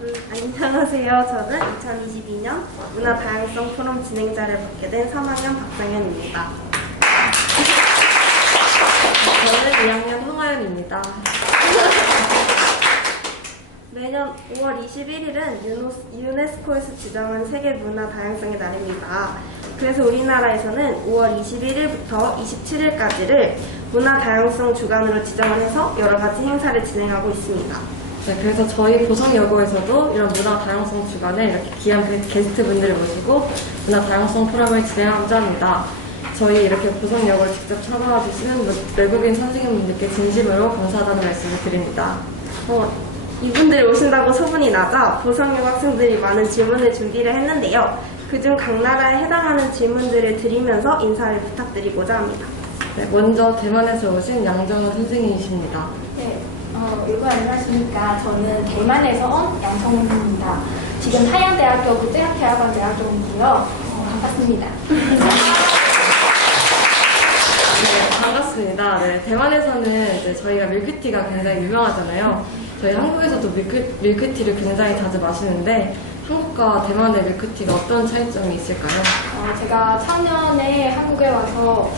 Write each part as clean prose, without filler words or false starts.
안녕하세요. 저는 2022년 문화다양성 포럼 진행자를 맡게 된 3학년 박정현입니다. 저는 2학년 홍하연입니다. 매년 5월 21일은 유네스코에서 지정한 세계 문화 다양성의 날입니다. 그래서 우리나라에서는 5월 21일부터 27일까지를 문화 다양성 주간으로 지정을 해서 여러 가지 행사를 진행하고 있습니다. 네, 그래서 저희 보성여고에서도 이런 문화 다양성 주간에 이렇게 귀한 게스트분들을 모시고 문화 다양성 포럼을 진행하고자 합니다. 저희 이렇게 보성여고를 직접 찾아와 주시는 외국인 선생님분들께 진심으로 감사하다는 말씀을 드립니다. 이분들이 오신다고 소문이 나자 보성여고 학생들이 많은 질문을 준비를 했는데요. 그중 각 나라에 해당하는 질문들을 드리면서 인사를 부탁드리고자 합니다. 네, 먼저 대만에서 오신 양정은 선생님이십니다. 네, 여러분 안녕하십니까. 저는 대만에서 온 양정은입니다. 지금 하양대학교 국제학대학원 재학 중이고요. 반갑습니다. 네, 반갑습니다. 네, 대만에서는 이제 저희가 밀크티가 굉장히 유명하잖아요. 저희 한국에서도 밀크티를 굉장히 자주 마시는데 한국과 대만의 밀크티가 어떤 차이점이 있을까요? 제가 작년에 한국에 와서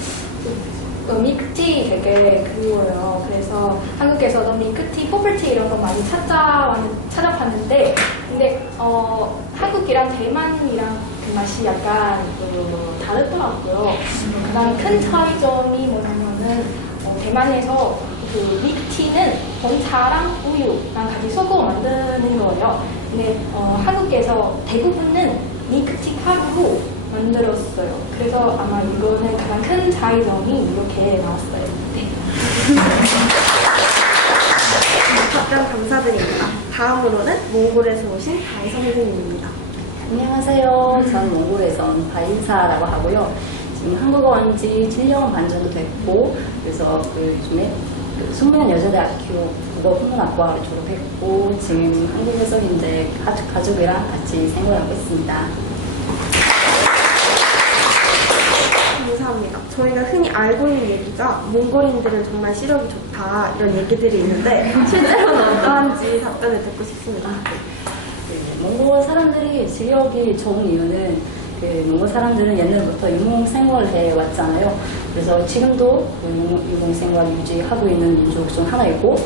밀크티 되게 그리워요. 그래서 한국에서도 밀크티, 포플티 이런 거 많이 찾아봤는데 근데 한국이랑 대만이랑 그 맛이 약간 다르더라고요. 가장 큰 차이점이 뭐냐면은 대만에서 그 밀크티는紅茶랑 우유랑 같이 섞어 만드는 거예요. 근데 한국에서 대부분은 밀크티 가루로 만들었어요. 그래서 아마 이거는 가장 큰 차이점이 이렇게 나왔어요. 네. 답변 감사드립니다. 다음으로는 몽골에서 오신 다이 선생님입니다. 안녕하세요. 저는 몽골에서 온 바인사라고 하고요. 지금 한국어 온 지 7년 반 정도 됐고, 그래서 요즘에 숙면 여자대학교 국어국문학과를 졸업했고, 지금 한국에서 이제 가족이랑 같이 생활하고 있습니다. 감사합니다. 저희가 흔히 알고 있는 얘기가 몽골인들은 정말 시력이 좋다 이런 얘기들이 있는데 실제로는 어떠한지 답변을 듣고 싶습니다. 몽골 사람들이 시력이 좋은 이유는 몽골 사람들은 옛날부터 유목 생활을 해왔잖아요. 그래서 지금도 유목 생활 유지하고 있는 민족 중 하나이고,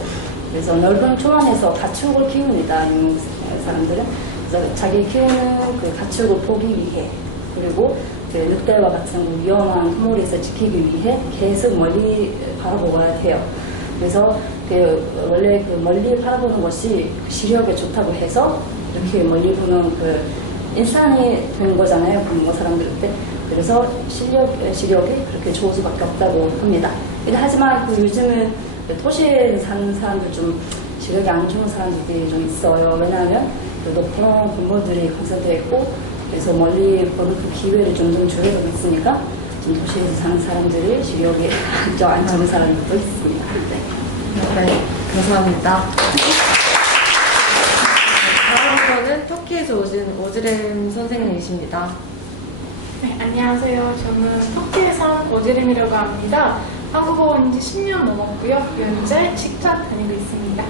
그래서 넓은 초원에서 가축을 키웁니다. 유목 사람들은. 그래서 자기 키우는 그 가축을 보기 위해, 그리고 늑대와 같은 위험한 동물에서 지키기 위해 계속 멀리 바라보아야 해요. 그래서 원래 멀리 바라보는 것이 시력에 좋다고 해서 이렇게 멀리 보는 인상이 된 거잖아요. 몽골 사람들한테. 그래서 시력이 그렇게 좋을 수밖에 없다고 합니다. 하지만 요즘은 도시에 사는 사람들 좀 시력이 안 좋은 사람들이 좀 있어요. 왜냐하면 높은 건물들이 건설되어 있고, 그래서 멀리 보는 그 기회를 점점 줄여가고 있으니까 지금 도시에서 사는 사람들이 시력이 안 좋은 사람들도 있습니다. 네, 감사합니다. 다음으로는 터키에서 오신 오즈렘 선생님이십니다. 네, 안녕하세요. 저는 터키에서 온 오즈렘이라고 합니다. 한국어 온 지 10년 넘었고요. 현재 직장 다니고 있습니다.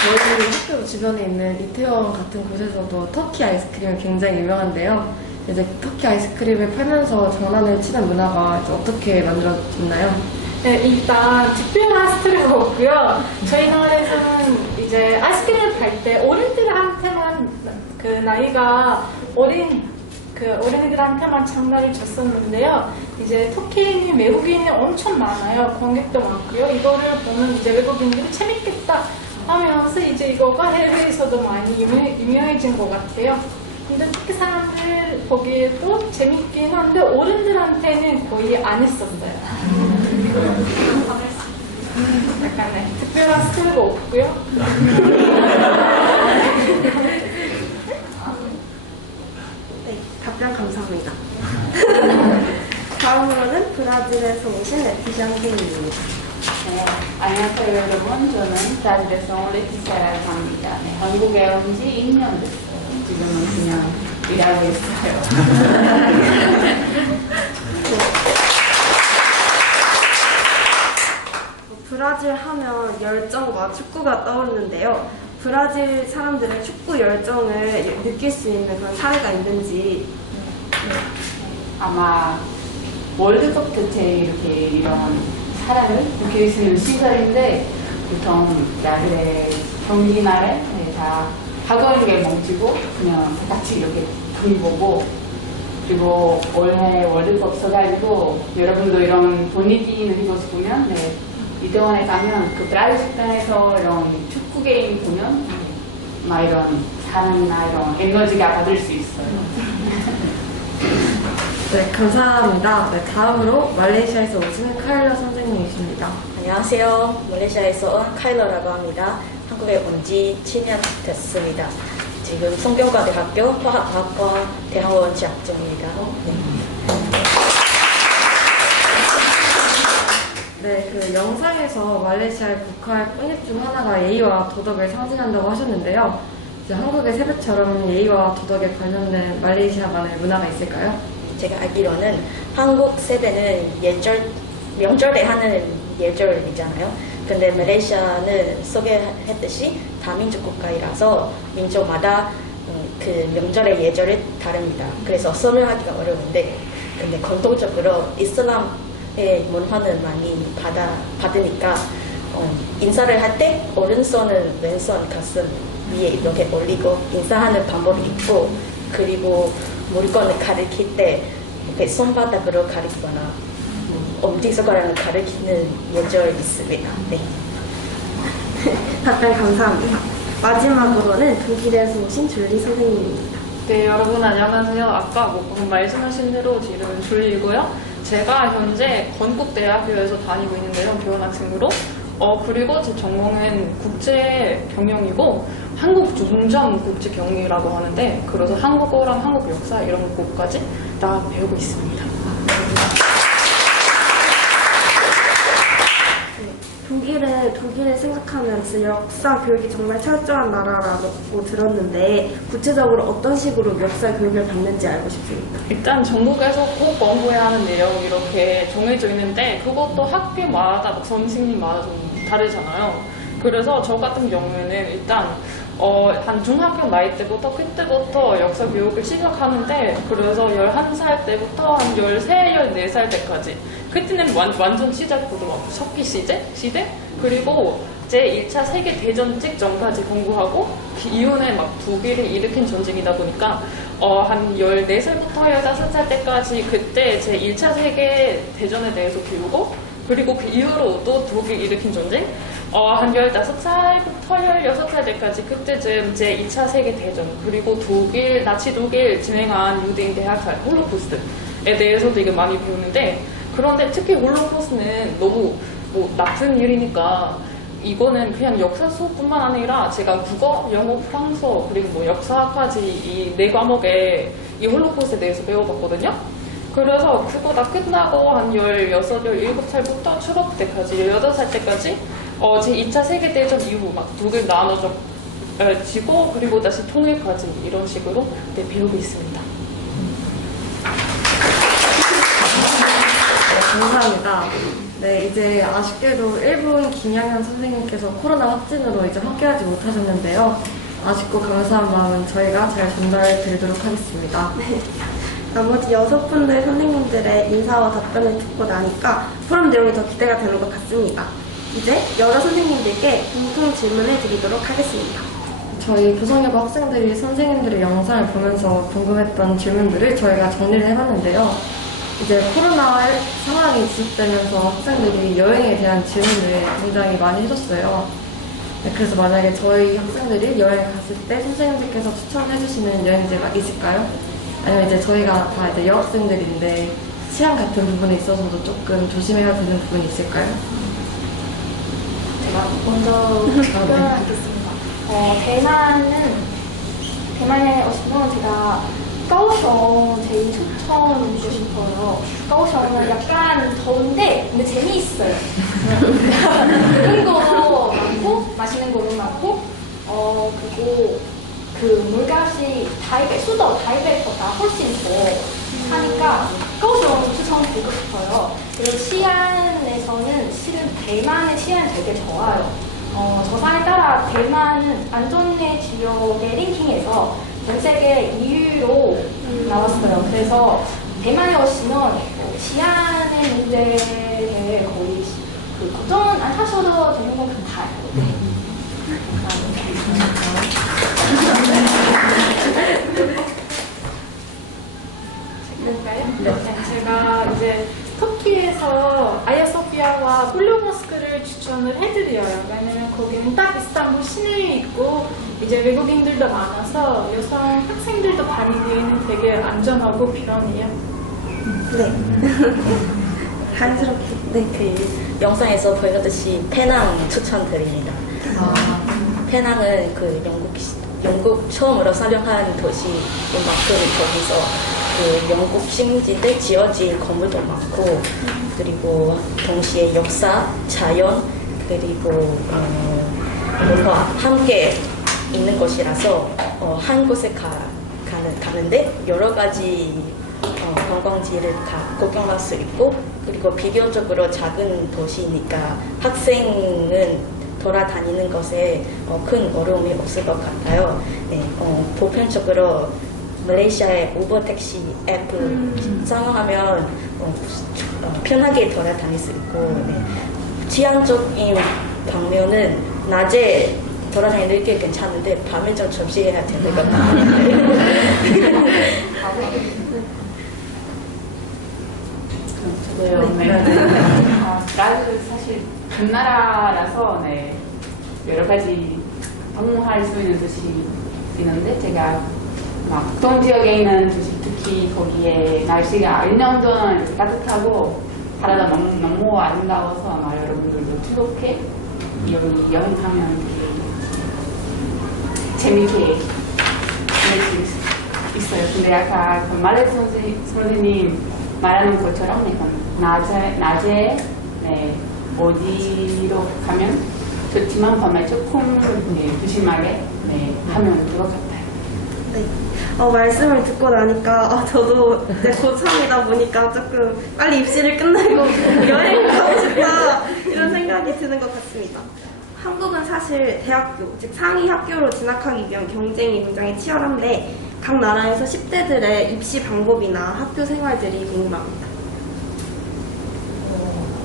저희 학교 주변에 있는 이태원 같은 곳에서도 터키 아이스크림이 굉장히 유명한데요. 이제 터키 아이스크림을 팔면서 장난을 치는 문화가 이제 어떻게 만들어졌나요? 네, 일단 특별한 스토리가 없고요. 저희 나라에서는 이제 아이스크림을 팔 때 어린들한테만 그 나이가 어린이들한테만 장난을 쳤었는데요. 이제 터키에는 외국인이 엄청 많아요. 관객도 많고요. 이거를 보면 이제 외국인들이 재밌겠다 하면서 이제 이거가 해외에서도 많이 유명해진 것 같아요. 근데 터키 사람들 보기에도 재밌긴 한데 어른들한테는 거의 안 했었어요. 약간 특별한 스토리가 없고요. 네, 답변 감사합니다. 다음으로는 브라질에서 오신 레티샤 선생님입니다. 네, 안녕하세요 여러분. 저는 브라질에서 온 레티샤라고 합니다. 네, 한국에 온 지 2년 됐어요. 지금은 그냥 일하고 있어요. 브라질 하면 열정과 축구가 떠오르는데요. 브라질 사람들의 축구 열정을 느낄 수 있는 그런 사례가 있는지. 아마 월드컵 때 이렇게 이런 사랑을 느낄 수 있는 시설인데 보통 야구의 경기 날에 다 하고 있는 게 멈추고 그냥 다 같이 이렇게 경기 보고 그리고 올해 월드컵 써가지고 여러분도 이런 분위기 느끼고 싶으면 이태원에 가면 그 브라질 식당에서 이런 축구 게임 보면 막 이런 사랑이나 이런 에너지가 받을 수 있어요. 네, 감사합니다. 네, 다음으로 말레이시아에서 오신 카일러 선생님이십니다. 안녕하세요. 말레이시아에서 온 카일러라고 합니다. 한국에 온 지 7년 됐습니다. 지금 성균관대학교 화학과학과 대학원 재학 중입니다. 네, 그 영상에서 말레이시아의 국화의 꽃잎 중 하나가 예의와 도덕을 상징한다고 하셨는데요. 이제 한국의 세뱃처럼 예의와 도덕에 관련된 말레이시아만의 문화가 있을까요? 제가 알기로는 한국 세배는 명절에 하는 예절이잖아요. 근데 말레이시아는 소개했듯이 다민족 국가이라서 민족마다 그 명절의 예절이 다릅니다. 그래서 설명하기가 어려운데, 근데 공통적으로 이슬람의 문화는 많이 받으니까 인사를 할 때 오른손은 왼손 가슴 위에 이렇게 올리고 인사하는 방법이 있고, 그리고 물건을 가리킬 때 이렇게 손바닥으로 가리거나 엄지손가락을 가리키는 예절이 있습니다. 네. 답변 감사합니다. 마지막으로는 독일에서 오신 줄리 선생님입니다. 네, 여러분 안녕하세요. 아까 말씀하신 대로 제 이름은 줄리이고요. 제가 현재 건국대학교에서 다니고 있는데요. 교환학생으로. 그리고 제 전공은 국제경영이고 한국 중점 국제경영이라고 하는데, 그래서 한국어랑 한국 역사 이런 것까지 다 배우고 있습니다. 독일을 생각하면 역사 교육이 정말 철저한 나라라고 들었는데, 구체적으로 어떤 식으로 역사 교육을 받는지 알고 싶습니다. 일단 전국에서 꼭 공부해야 하는 내용 이렇게 정해져 있는데, 그것도 학교마다 선생님마다 좀 다르잖아요. 그래서 저 같은 경우에는 일단 한 중학교 나이 때부터 그때부터 역사 교육을 시작하는데, 그래서 11살 때부터 한 13, 14살 때까지, 그때는 완전 시작부터 막 석기 시대? 그리고 제1차 세계대전 직전까지 공부하고, 그 이후에 막 독일을 일으킨 전쟁이다 보니까 한 14살부터 15살 때까지 그때 제1차 세계대전에 대해서 배우고, 그리고 그 이후로 또 독일 일으킨 전쟁, 한 15살부터 16살 때까지 그때쯤 제2차 세계대전, 그리고 나치 독일 진행한 유대인 대학살 홀로코스트에 대해서도 이게 많이 배우는데, 그런데 특히 홀로코스트는 너무 나쁜 일이니까 이거는 그냥 역사 수업뿐만 아니라 제가 국어, 영어, 프랑스어, 그리고 역사까지 이 4과목에 이 홀로코스트에 대해서 배워봤거든요. 그래서 그거 다 끝나고 한 16, 17살부터 졸업 때까지, 18살 때까지 제2차 세계대전 이후 막 독일 나눠지고, 그리고 다시 통일까지 이런 식으로 배우고 있습니다. 네, 감사합니다. 네, 이제 아쉽게도 일본 김양현 선생님께서 코로나 확진으로 이제 함께하지 못하셨는데요. 아쉽고 감사한 마음은 저희가 잘 전달해 드리도록 하겠습니다. 나머지 6분들 선생님들의 인사와 답변을 듣고 나니까 프로그램 내용이 더 기대가 되는 것 같습니다. 이제 여러 선생님들께 공통 질문을 드리도록 하겠습니다. 저희 보성여고 학생들이 선생님들의 영상을 보면서 궁금했던 질문들을 저희가 정리를 해봤는데요. 이제 코로나 상황이 지속되면서 학생들이 여행에 대한 질문을 굉장히 많이 해줬어요. 네, 그래서 만약에 저희 학생들이 여행 갔을 때 선생님들께서 추천해주시는 여행지가 있을까요? 아니면 이제 저희가 다 이제 여학생들인데 치안 같은 부분에 있어서도 조금 조심해야 되는 부분이 있을까요? 제가 먼저 답변하겠습니다. 대만에 오시면 제가 가오슝 제일 추천드리고 싶어요. 가오슝은 약간 더운데 근데 재미있어요. 먹는 거 많고 맛있는 거도 많고 그리고 그 물값이 수도 타이베이보다 훨씬 더 하니까 가오슝 추천드리고 싶어요. 그리고 치안에서는 실은 대만의 치안이 되게 좋아요. 조사에 따라 대만은 안전해 지역의 랭킹에서 전 세계 2위로 나왔어요. 그래서 대만에 오시면 치안의 문제에 대해 거의 걱정 안 하셔도 되는 것 같아요. 네. 네. 제가 이제 터키에서 아야소피아와 폴리모스크를 추천을 해드려요. 왜냐면 거기는 딱 이스탄불 시내에 있고 이제 외국인들도 많아서 여성 학생들도 다니기에는 되게 안전하고 편해요. 네. 자연스럽게. 네. 그 영상에서 보여줬듯이 페낭 추천드립니다. 페낭은 그 영국 처음으로 선정한 도시인 만큼 거기서 그 영국 식민지 때 지어진 건물도 많고, 그리고 동시에 역사, 자연, 그리고 뭔가 함께 있는 곳이라서 한 곳에 가는데 여러 가지 관광지를 구경할 수 있고, 그리고 비교적으로 작은 도시니까 학생은 돌아다니는 것에 큰 어려움이 없을 것 같아요. 네, 보편적으로 말레이시아의 우버 택시 앱을 사용하면 편하게 돌아다닐 수 있고, 네. 치안적인 방면은 낮에 돌아다니는 게 괜찮은데 밤에 좀 접시해야 되는 것 같아요. 저도요. 네. 브라질 사실 큰 나라라서 네, 여러 가지 방문할 수 있는 도시가 있는데, 제가 막 동부 지역에 있는 도시, 특히 거기에 날씨가 1년 동안 이렇게 따뜻하고 바다가 너무 아름다워서 아마 여러분들도 즐겁게 여기 여행하면 되게 재밌게 지낼 수 있어요. 근데 아까 그 말레 선생님 말하는 것처럼 낮에 네, 어디로 가면 좋지만 밤에 조금 네, 조심하게 네, 하면 될 것 같아요. 네. 말씀을 듣고 나니까 저도 이제 고3이다 보니까 조금 빨리 입시를 끝내고 여행 가고 싶다 이런 생각이 드는 것 같습니다. 한국은 사실 대학교, 즉 상위 학교로 진학하기 위한 경쟁이 굉장히 치열한데 각 나라에서 10대들의 입시 방법이나 학교 생활들이 궁금합니다.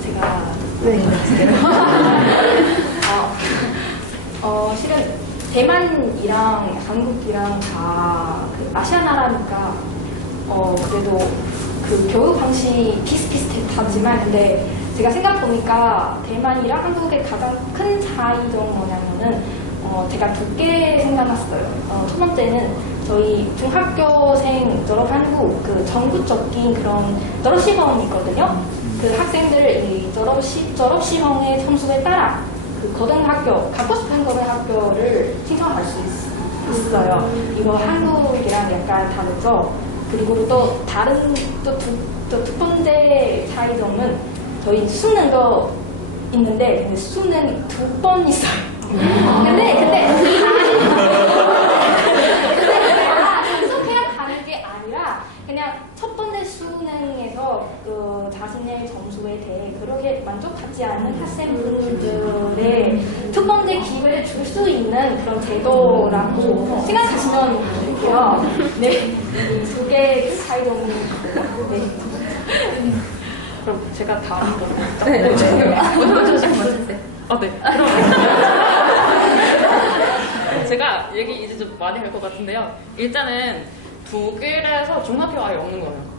제가 네. 실은 대만이랑 한국이랑 다 그 아시아 나라니까 그래도 그 교육 방식이 비슷비슷하지만, 근데 제가 생각해보니까 대만이랑 한국의 가장 큰 차이점은 뭐냐면은 제가 두 개 생각났어요. 첫 번째는 저희 중학교생 졸업한 후 그 전국적인 그런 졸업시험이 있거든요. 그 학생들 이 졸업시험의 점수에 따라 그 고등학교, 가고 싶은 고등학교를 신청할 수 있어요. 이거 한국이랑 약간 다르죠. 그리고 또 다른 두 번째 차이점은 저희 수능도 있는데, 근데 수능 2번 있어요. 근데 계속해야 가는 게 아니라 그냥 첫 번째 수능에서 그 자신의 점수에 대해 그렇게 만족하지 않는 학생분들의 두 번째 기회를 줄 수 있는 그런 제도라고 생각하시면 돼요. 네, 두 개의 차이점이 네. 그럼 제가 다음 거. 네. 먼저 시작하세요. 네. 그럼 제가 얘기 이제 좀 많이 할 것 같은데요. 일단은 독일에서 중학교 아예 없는 거예요.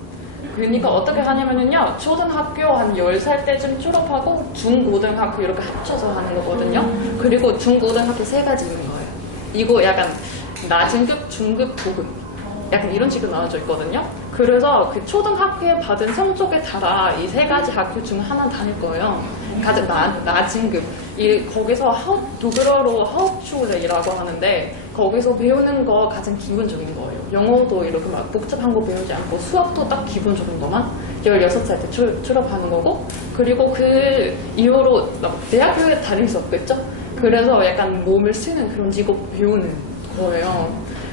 그러니까 어떻게 하냐면요, 초등학교 한 10살 때쯤 졸업하고 중고등학교 이렇게 합쳐서 하는 거거든요. 그리고 중고등학교 3가지 있는 거예요. 이거 약간 낮은 급, 중급, 고급 약간 이런 식으로 나눠져 있거든요. 그래서 그 초등학교에 받은 성적에 따라 이 3가지 학교 중 하나는 다닐 거예요. 가장 낮은 급. 거기서 독일어로 하uptschul이라고 하는데, 거기서 배우는 거 가장 기본적인 거예요. 영어도 이렇게 막 복잡한 거 배우지 않고 수학도 딱 기본적인 것만 16살 때 졸업하는 거고, 그리고 그 이후로 대학교에 다닐 수 없겠죠? 그래서 약간 몸을 쓰는 그런 직업 배우는 거예요.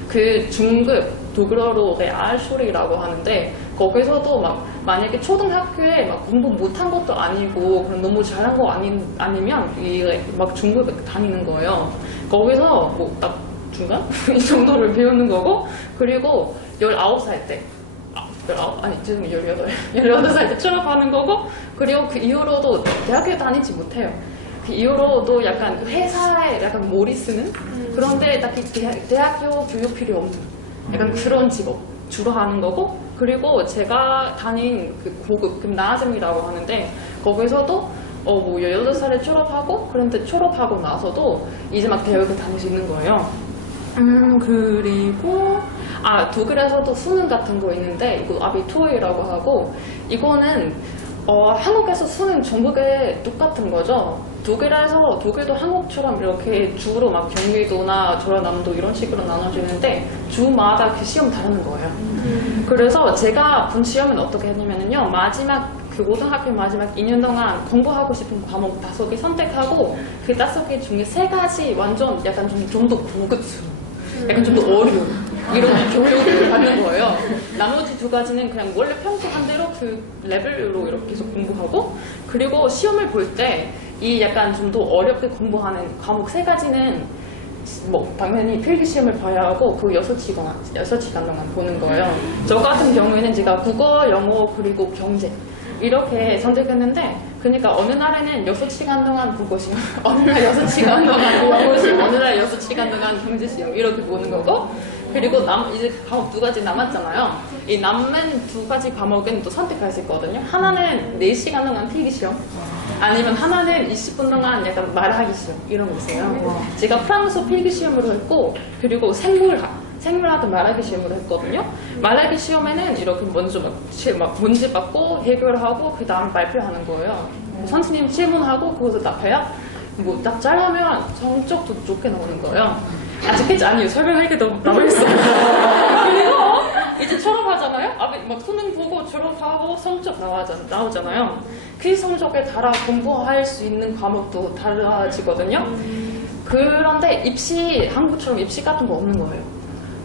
그 중급 독일어로 Realschul이라고 하는데, 거기서도 막 만약에 초등학교에 막 공부 못한 것도 아니고 그럼 너무 잘한 거 아니면 이게 막 중국에 다니는 거예요. 거기서 뭐 딱 중간 이 정도를 배우는 거고 그리고 19살 때 18살 때 취업하는 거고 그리고 그 이후로도 대학교 다니지 못해요. 그 이후로도 약간 회사에 약간 몰이 쓰는 그런데 딱히 대학교 교육 필요 없는 약간 그런 직업 주로 하는 거고 그리고 제가 다닌 그 고급 나아점이라고 하는데 거기서도 뭐 18살에 졸업하고 그런데 졸업하고 나서도 이제 막 대학을 다닐 수 있는 거예요. 그리고 독일에서도 수능 같은 거 있는데 이거 아비투어이라고 하고 이거는 한국에서 수능 전국에 똑같은 거죠. 독일도 한국처럼 이렇게 주로 막 경기도나 전라남도 이런 식으로 나눠지는데 주마다 그 시험 다르는 거예요. 그래서 제가 본 시험은 어떻게 했냐면요. 그 고등학교 마지막 2년 동안 공부하고 싶은 과목 5개 선택하고 그 5개 중에 3가지 완전 약간 좀 더 고급스러운 약간 좀 더 어려운 이런 교육을 받는 거예요. 나머지 2가지는 그냥 원래 평소한 대로 그 레벨로 이렇게 계속 공부하고 그리고 시험을 볼 때 이 약간 좀 더 어렵게 공부하는 과목 3가지는 뭐 당연히 필기시험을 봐야 하고 그 6시간 동안 보는 거예요. 저 같은 경우에는 제가 국어, 영어 그리고 경제 이렇게 선택했는데 그러니까 어느 날에는 6시간 동안 국어시험 어느 날 6시간 동안 영어시험 어느 날 6시간 동안 경제시험 이렇게 보는 거고 그리고 이제 과목 2가지 남았잖아요. 이 남은 2가지 과목은 또 선택할 수 있거든요. 하나는 4시간 동안 필기시험 아니면 하나는 20분 동안 약간 말하기 시험 이런 거 있어요. 제가 프랑스어 필기시험으로 했고 그리고 생물학도 말하기 시험으로 했거든요. 말하기 시험에는 이렇게 먼저 막 문제 받고 해결하고 그 다음 발표하는 거예요. 선생님 질문하고 그것을 답해야 뭐 딱 잘하면 성적도 좋게 나오는 거예요. 아직까지 아니에요. 설명할 게 너무 남아있어. 그리고 이제 졸업하잖아요. 막 수능 보고 졸업하고 성적 나오잖아요. 그 성적에 따라 공부할 수 있는 과목도 달라지거든요. 그런데 한국처럼 입시 같은 거 없는 거예요.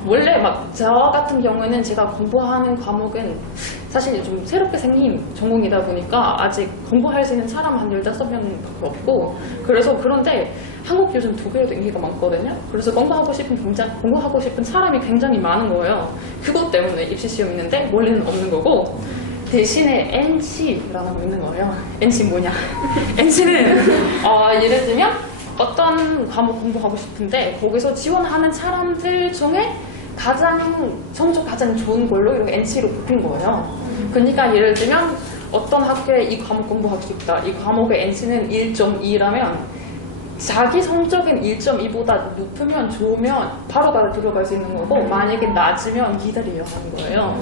원래 막 저 같은 경우에는 제가 공부하는 과목은 사실 좀 새롭게 생긴 전공이다 보니까 아직 공부할 수 있는 사람 한 15명밖에 없고 그런데 한국 요즘 독일에도 인기가 많거든요. 그래서 공부하고 싶은 사람이 굉장히 많은 거예요. 그것 때문에 입시 시험 있는데 원래는 없는 거고 대신에 NC라는 거 있는 거예요. NC 뭐냐? NC는 예를 들면 어떤 과목 공부하고 싶은데 거기서 지원하는 사람들 중에 성적 가장 좋은 걸로 이렇게 NC로 뽑힌 거예요. 그러니까 예를 들면 어떤 학교에 이 과목 공부하고 싶다. 이 과목의 NC는 1.2라면 자기 성적은 1.2보다 높으면 좋으면 바로 들어갈 수 있는 거고 만약에 낮으면 기다려야 하는 거예요.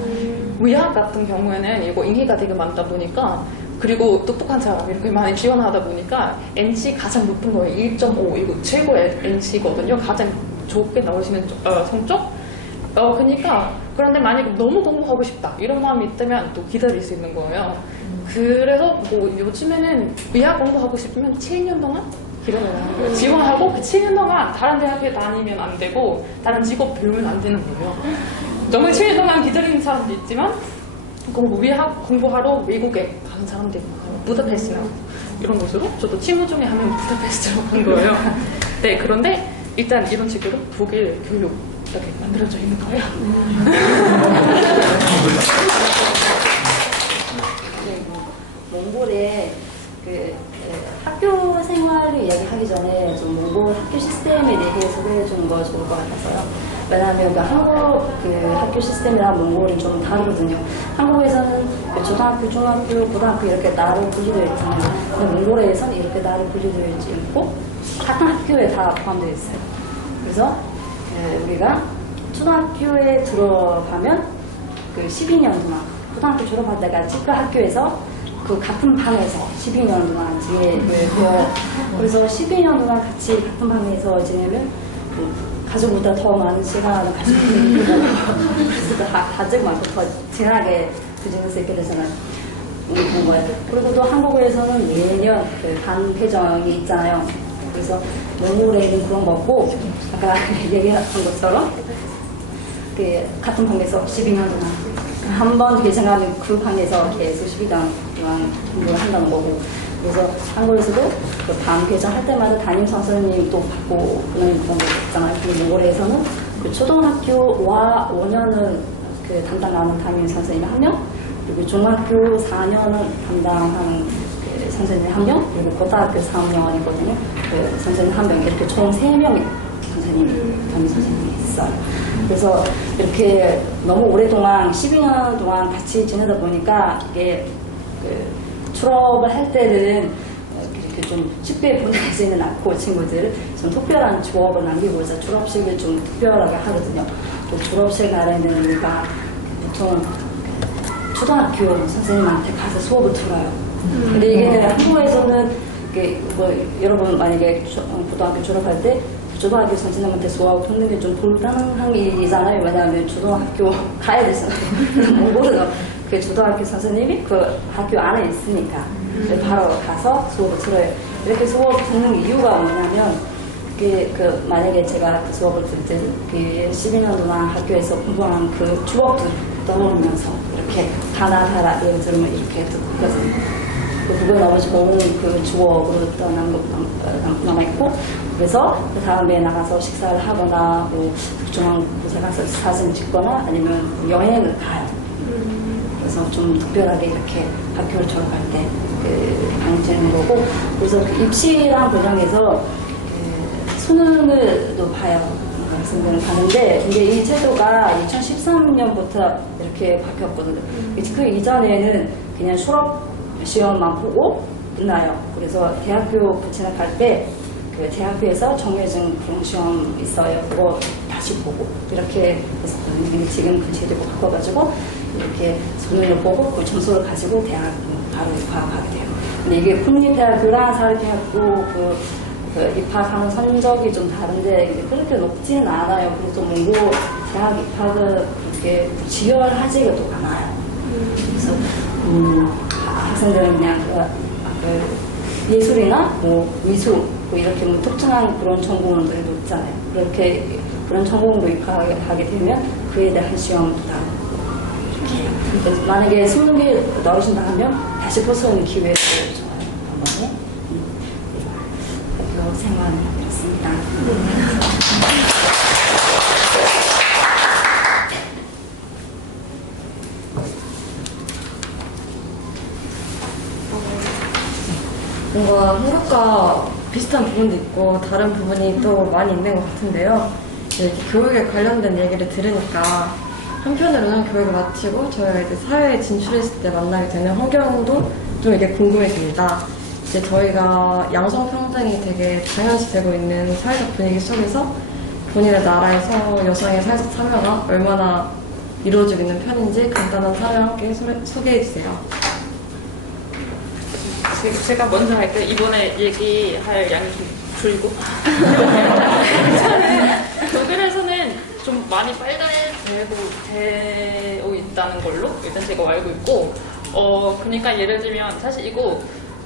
의학 같은 경우에는 이거 인기가 되게 많다 보니까 그리고 똑똑한 사람 이렇게 많이 지원하다 보니까 NC 가장 높은 거예요. 1.5 이거 최고의 NC거든요. 가장 좋게 나오시는 성적. 그런데 만약에 너무 공부하고 싶다 이런 마음이 있다면 또 기다릴 수 있는 거예요. 그래서 뭐 요즘에는 의학 공부하고 싶으면 7년 동안 기다려야 하는 거예요. 지원하고 그 7년 동안 다른 대학에 다니면 안 되고 다른 직업 배우면 안 되는 거예요. 정말 7년 동안 기다리는 사람도 있지만 의학 공부하러 외국에 가는 사람들이 많아요. 부다페스트나 이런 곳으로 저도 친구 중에 한 명 부다페스트로 간 거예요. 네, 그런데 일단 이런 식으로 독일 교육 이렇게 만들어져 있는 거예요. 몽골의 학교 생활을 이야기하기 전에 좀 몽골 학교 시스템에 대해 소개해주는 거 좋을 것 같아서요. 왜냐하면 한국 학교 시스템이랑 몽골이 좀 다르거든요. 한국에서는 초등학교, 중학교, 고등학교 이렇게 나로 분리되어 있잖아요. 근데 몽골에서는 이렇게 나로 분리되어 있지 않고 같은 학교에 다 포함되어 있어요. 그래서 우리가 초등학교에 들어가면 12년 동안 고등학교 졸업할 때까지 그 학교에서 그 같은 방에서 12년 동안 지내고요. 그래서 12년 동안 같이 같은 방에서 지내면 가족보다 더 많은 시간을 가지고 있는 거예요. 그래서 가족만큼 더 진하게 지낼 수 있게 되잖아요. 그런 거예요. 그리고 또 한국에서는 매년 반폐정이 있잖아요. 그래서 몽골에는 그런 거 없고 아까 얘기했던 것처럼 같은 방에서 12년 동안 한 번 개정하면 그 방에서 계속 12년 동안 공부를 한다는 거고. 그래서 한국에서도 그 반 개정할 때마다 담임 선생님도 받고 그런 거 있잖아요. 그리고 몽골에서는 그 초등학교와 5년은 그 담당하는 담임 선생님이 1명, 그리고 중학교 4년은 담당하는 그 선생님 1명, 그리고 고등학교 3년이거든요. 그 선생님 1명, 이렇게 총 3명의 선생님이, 담임 선생님이 있어요. 그래서 이렇게 너무 오랫동안 12년 동안 같이 지내다 보니까 이게 그 졸업을 할 때는 이렇게 좀 쉽게 보내지는 않고 친구들 좀 특별한 추억을 남기고자 졸업식을 좀 특별하게 하거든요. 또 졸업식 날에는 우리가 보통 초등학교 선생님한테 가서 수업을 들어요. 근데 이게 한국에서는 이게 뭐 여러분 만약에 고등학교 졸업할 때 초등학교 선생님한테 수업 듣는 게 좀 불가능한 일이잖아요. 왜냐하면 초등학교 가야 되잖아요. 몽골은 그 초등학교 선생님이 그 학교 안에 있으니까 바로 가서 수업을 들어요. 이렇게 수업 듣는 이유가 뭐냐면 그 만약에 제가 그 수업을 들을 때 그 12년 동안 학교에서 공부한 그 추억들 떠오르면서 이렇게 하나 예를 들면 이렇게 듣거든요. 그거 너무 좋은 그 추억으로 남아있고, 그래서 그 다음에 나가서 식사를 하거나 뭐 특정한 곳에 가서 사진 찍거나 아니면 여행을 가요. 그래서 좀 특별하게 이렇게 학교를 졸업할 때 방치하는 거고, 그래서 그 입시랑 과정에서 그 수능을 또 봐요. 학생들은 가는데, 이제 이 제도가 2013년부터 이렇게 바뀌었거든요. 그 이전에는 그냥 졸업 시험만 보고 끝나요. 그래서 대학교 진학할 때 그 대학교에서 정해진 그런 시험 있어요. 그거 다시 보고 이렇게 했었거든요. 지금 그 제도가 바꿔가지고 이렇게 수능을 보고 그 점수를 가지고 대학 바로 입학하게 돼요. 근데 이게 국립대학교랑 사립대학교 그 입학하는 성적이 좀 다른데 그렇게 높지는 않아요. 그래서 몽골 대학 입학을 그렇게 지원하지가 또 않아요. 그래서 학생들은 그냥 그 예술이나 뭐 미술 뭐 이렇게 뭐 특정한 그런 전공들도 있잖아요. 그렇게 그런 전공으로 입학하게 되면 그에 대한 시험도 다 이렇게 해요. 그래서 만약에 수능에 넣으신다 하면 다시 벗어오는 기회를 줘요. 한 번에. 학교 생활을 했습니다. 뭔가 한국과 비슷한 부분도 있고 다른 부분이 또 많이 있는 것 같은데요. 이렇게 교육에 관련된 얘기를 들으니까 한편으로는 교육을 마치고 저희가 이제 사회에 진출했을 때 만나게 되는 환경도 좀 이게 궁금해집니다. 이제 저희가 양성평등이 되게 당연시 되고 있는 사회적 분위기 속에서 본인의 나라에서 여성의 사회적 참여가 얼마나 이루어지고 있는 편인지 간단한 사례와 함께 소개해주세요. 제가 먼저 할게요. 이번에 얘기할 양이 좀 줄고. 독일에서는 좀 많이 발달되고 있다는 걸로 일단 제가 알고 있고, 그러니까 예를 들면 사실 이거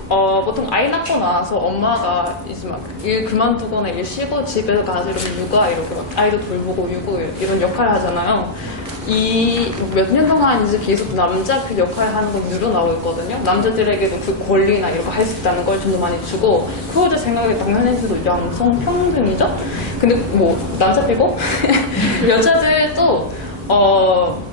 보통 아이 낳고 나서 엄마가 이제 막 일 그만두거나 일 쉬고 집에 가서 이렇게 육아 이렇게 막 아이도 돌보고 유고 이런 역할을 하잖아요. 이 몇 년 동안 이제 계속 남자 그 역할 하는 건 늘어나고 있거든요. 남자들에게도 그 권리나 이런 거 할 수 있다는 걸 좀 더 많이 주고, 그것도 생각에 당연히도 양성 평등이죠. 근데 뭐 남자 빼고 여자들도 뭐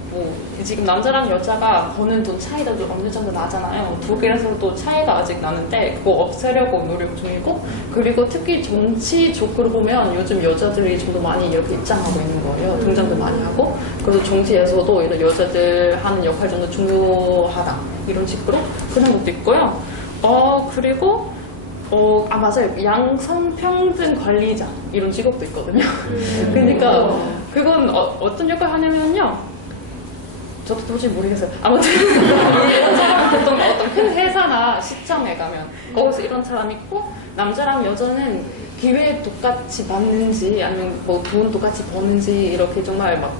지금 남자랑 여자가 버는 돈 차이도 어느 정도 나잖아요. 독일에서도 차이가 아직 나는데 그거 없애려고 노력 중이고, 그리고 특히 정치적으로 보면 요즘 여자들이 좀 더 많이 이렇게 입장하고 있는 거예요. 등장도 많이 하고, 그래서 정치에서도 이런 여자들 하는 역할 좀 더 중요하다 이런 식으로 그런 것도 있고요. 그리고 맞아요. 양성평등 관리자 이런 직업도 있거든요. 그러니까 그건 어떤 역할을 하냐면요. 저도 도저히 모르겠어요. 아무튼 이런 사람은 보통 어떤 큰 회사나 시청에 가면 거기서 이런 사람이 있고, 남자랑 여자는 기회 똑같이 받는지 아니면 뭐 돈 똑같이 버는지 이렇게 정말 막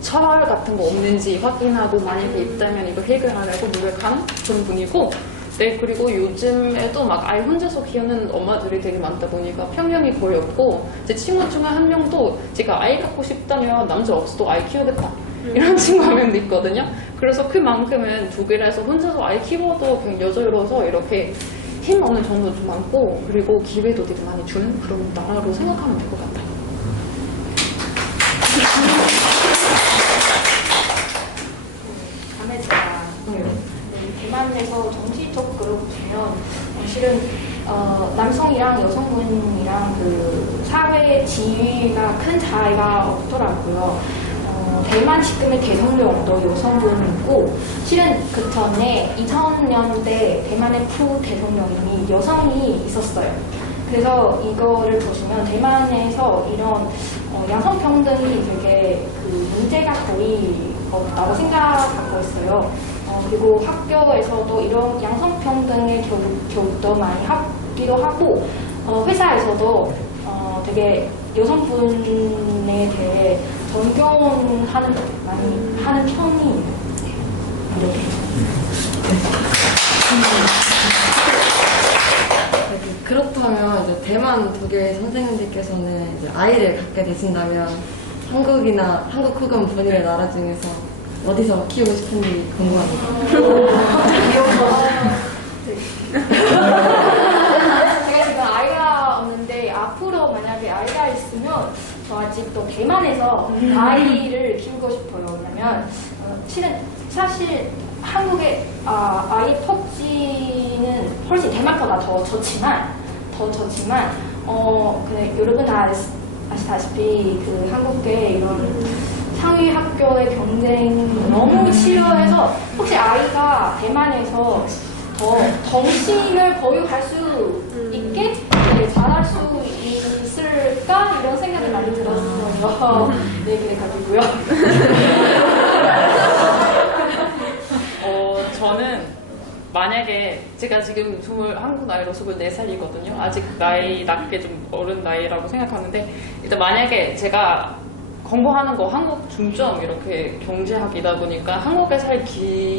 차별 같은 거 없는지 확인하고, 만약에 있다면 이거 해결하려고 노력하는 그런 분이고, 네, 그리고 요즘에도 막 아이 혼자서 키우는 엄마들이 되게 많다 보니까 평형이 거의 없고, 제 친구 중에 한 명도 제가 아이 갖고 싶다면 남자 없어도 아이 키우겠다 이런 친구 한 명도 있거든요. 그래서 그만큼은 독일에서 혼자서 아예 키워도 그냥 여자로서 이렇게 힘 어느 정도 좀 많고 그리고 기회도 되게 많이 주는 그런 나라로 생각하면 될 것 같아요. 다음에 제가 대만에서 정치적으로 보면 실은 남성이랑 여성분이랑 그 사회 지위가 큰 차이가 없더라고요. 대만 지금의 대통령도 여성분이고 실은 그 전에 2000년대 대만의 프 대통령이 여성이 있었어요. 그래서 이거를 보시면 대만에서 이런 양성평등이 되게 그 문제가 거의 없다고 생각하고 있어요. 그리고 학교에서도 이런 양성평등의 교육도 많이 하기도 하고 회사에서도 되게 여성분에 대해 존경하는 많이 하는 편이에요. 이렇게. 그렇다면 이제 대만 독일 선생님들께서는 이제 아이를 갖게 되신다면 한국이나 한국 혹은 본인의 나라 중에서 어디서 키우고 싶은지 궁금합니다. 제가 지금 아이가 없는데 앞으로 만약에 아이가 있으면 저 아직도 대만에서 아이를 키우고 싶어요. 왜냐면 실은 사실 한국의 아이 복지는 훨씬 대만보다 더 좋지만 근데 여러분 다 아시다시피 그 한국의 이런 상위 학교의 경쟁 너무 치열해서 혹시 아이가 대만에서 더 정신을 보유할 수 있게 잘할 수 있을까 이런 생각이 많이 들었어요. 네, 그래가지고요. 저는 만약에 제가 지금 한국 나이로 24살이거든요. 아직 나이 낮게 좀 어른 나이라고 생각하는데 일단 만약에 제가 공부하는 거 한국 중점 이렇게 경제학이다 보니까 한국에 살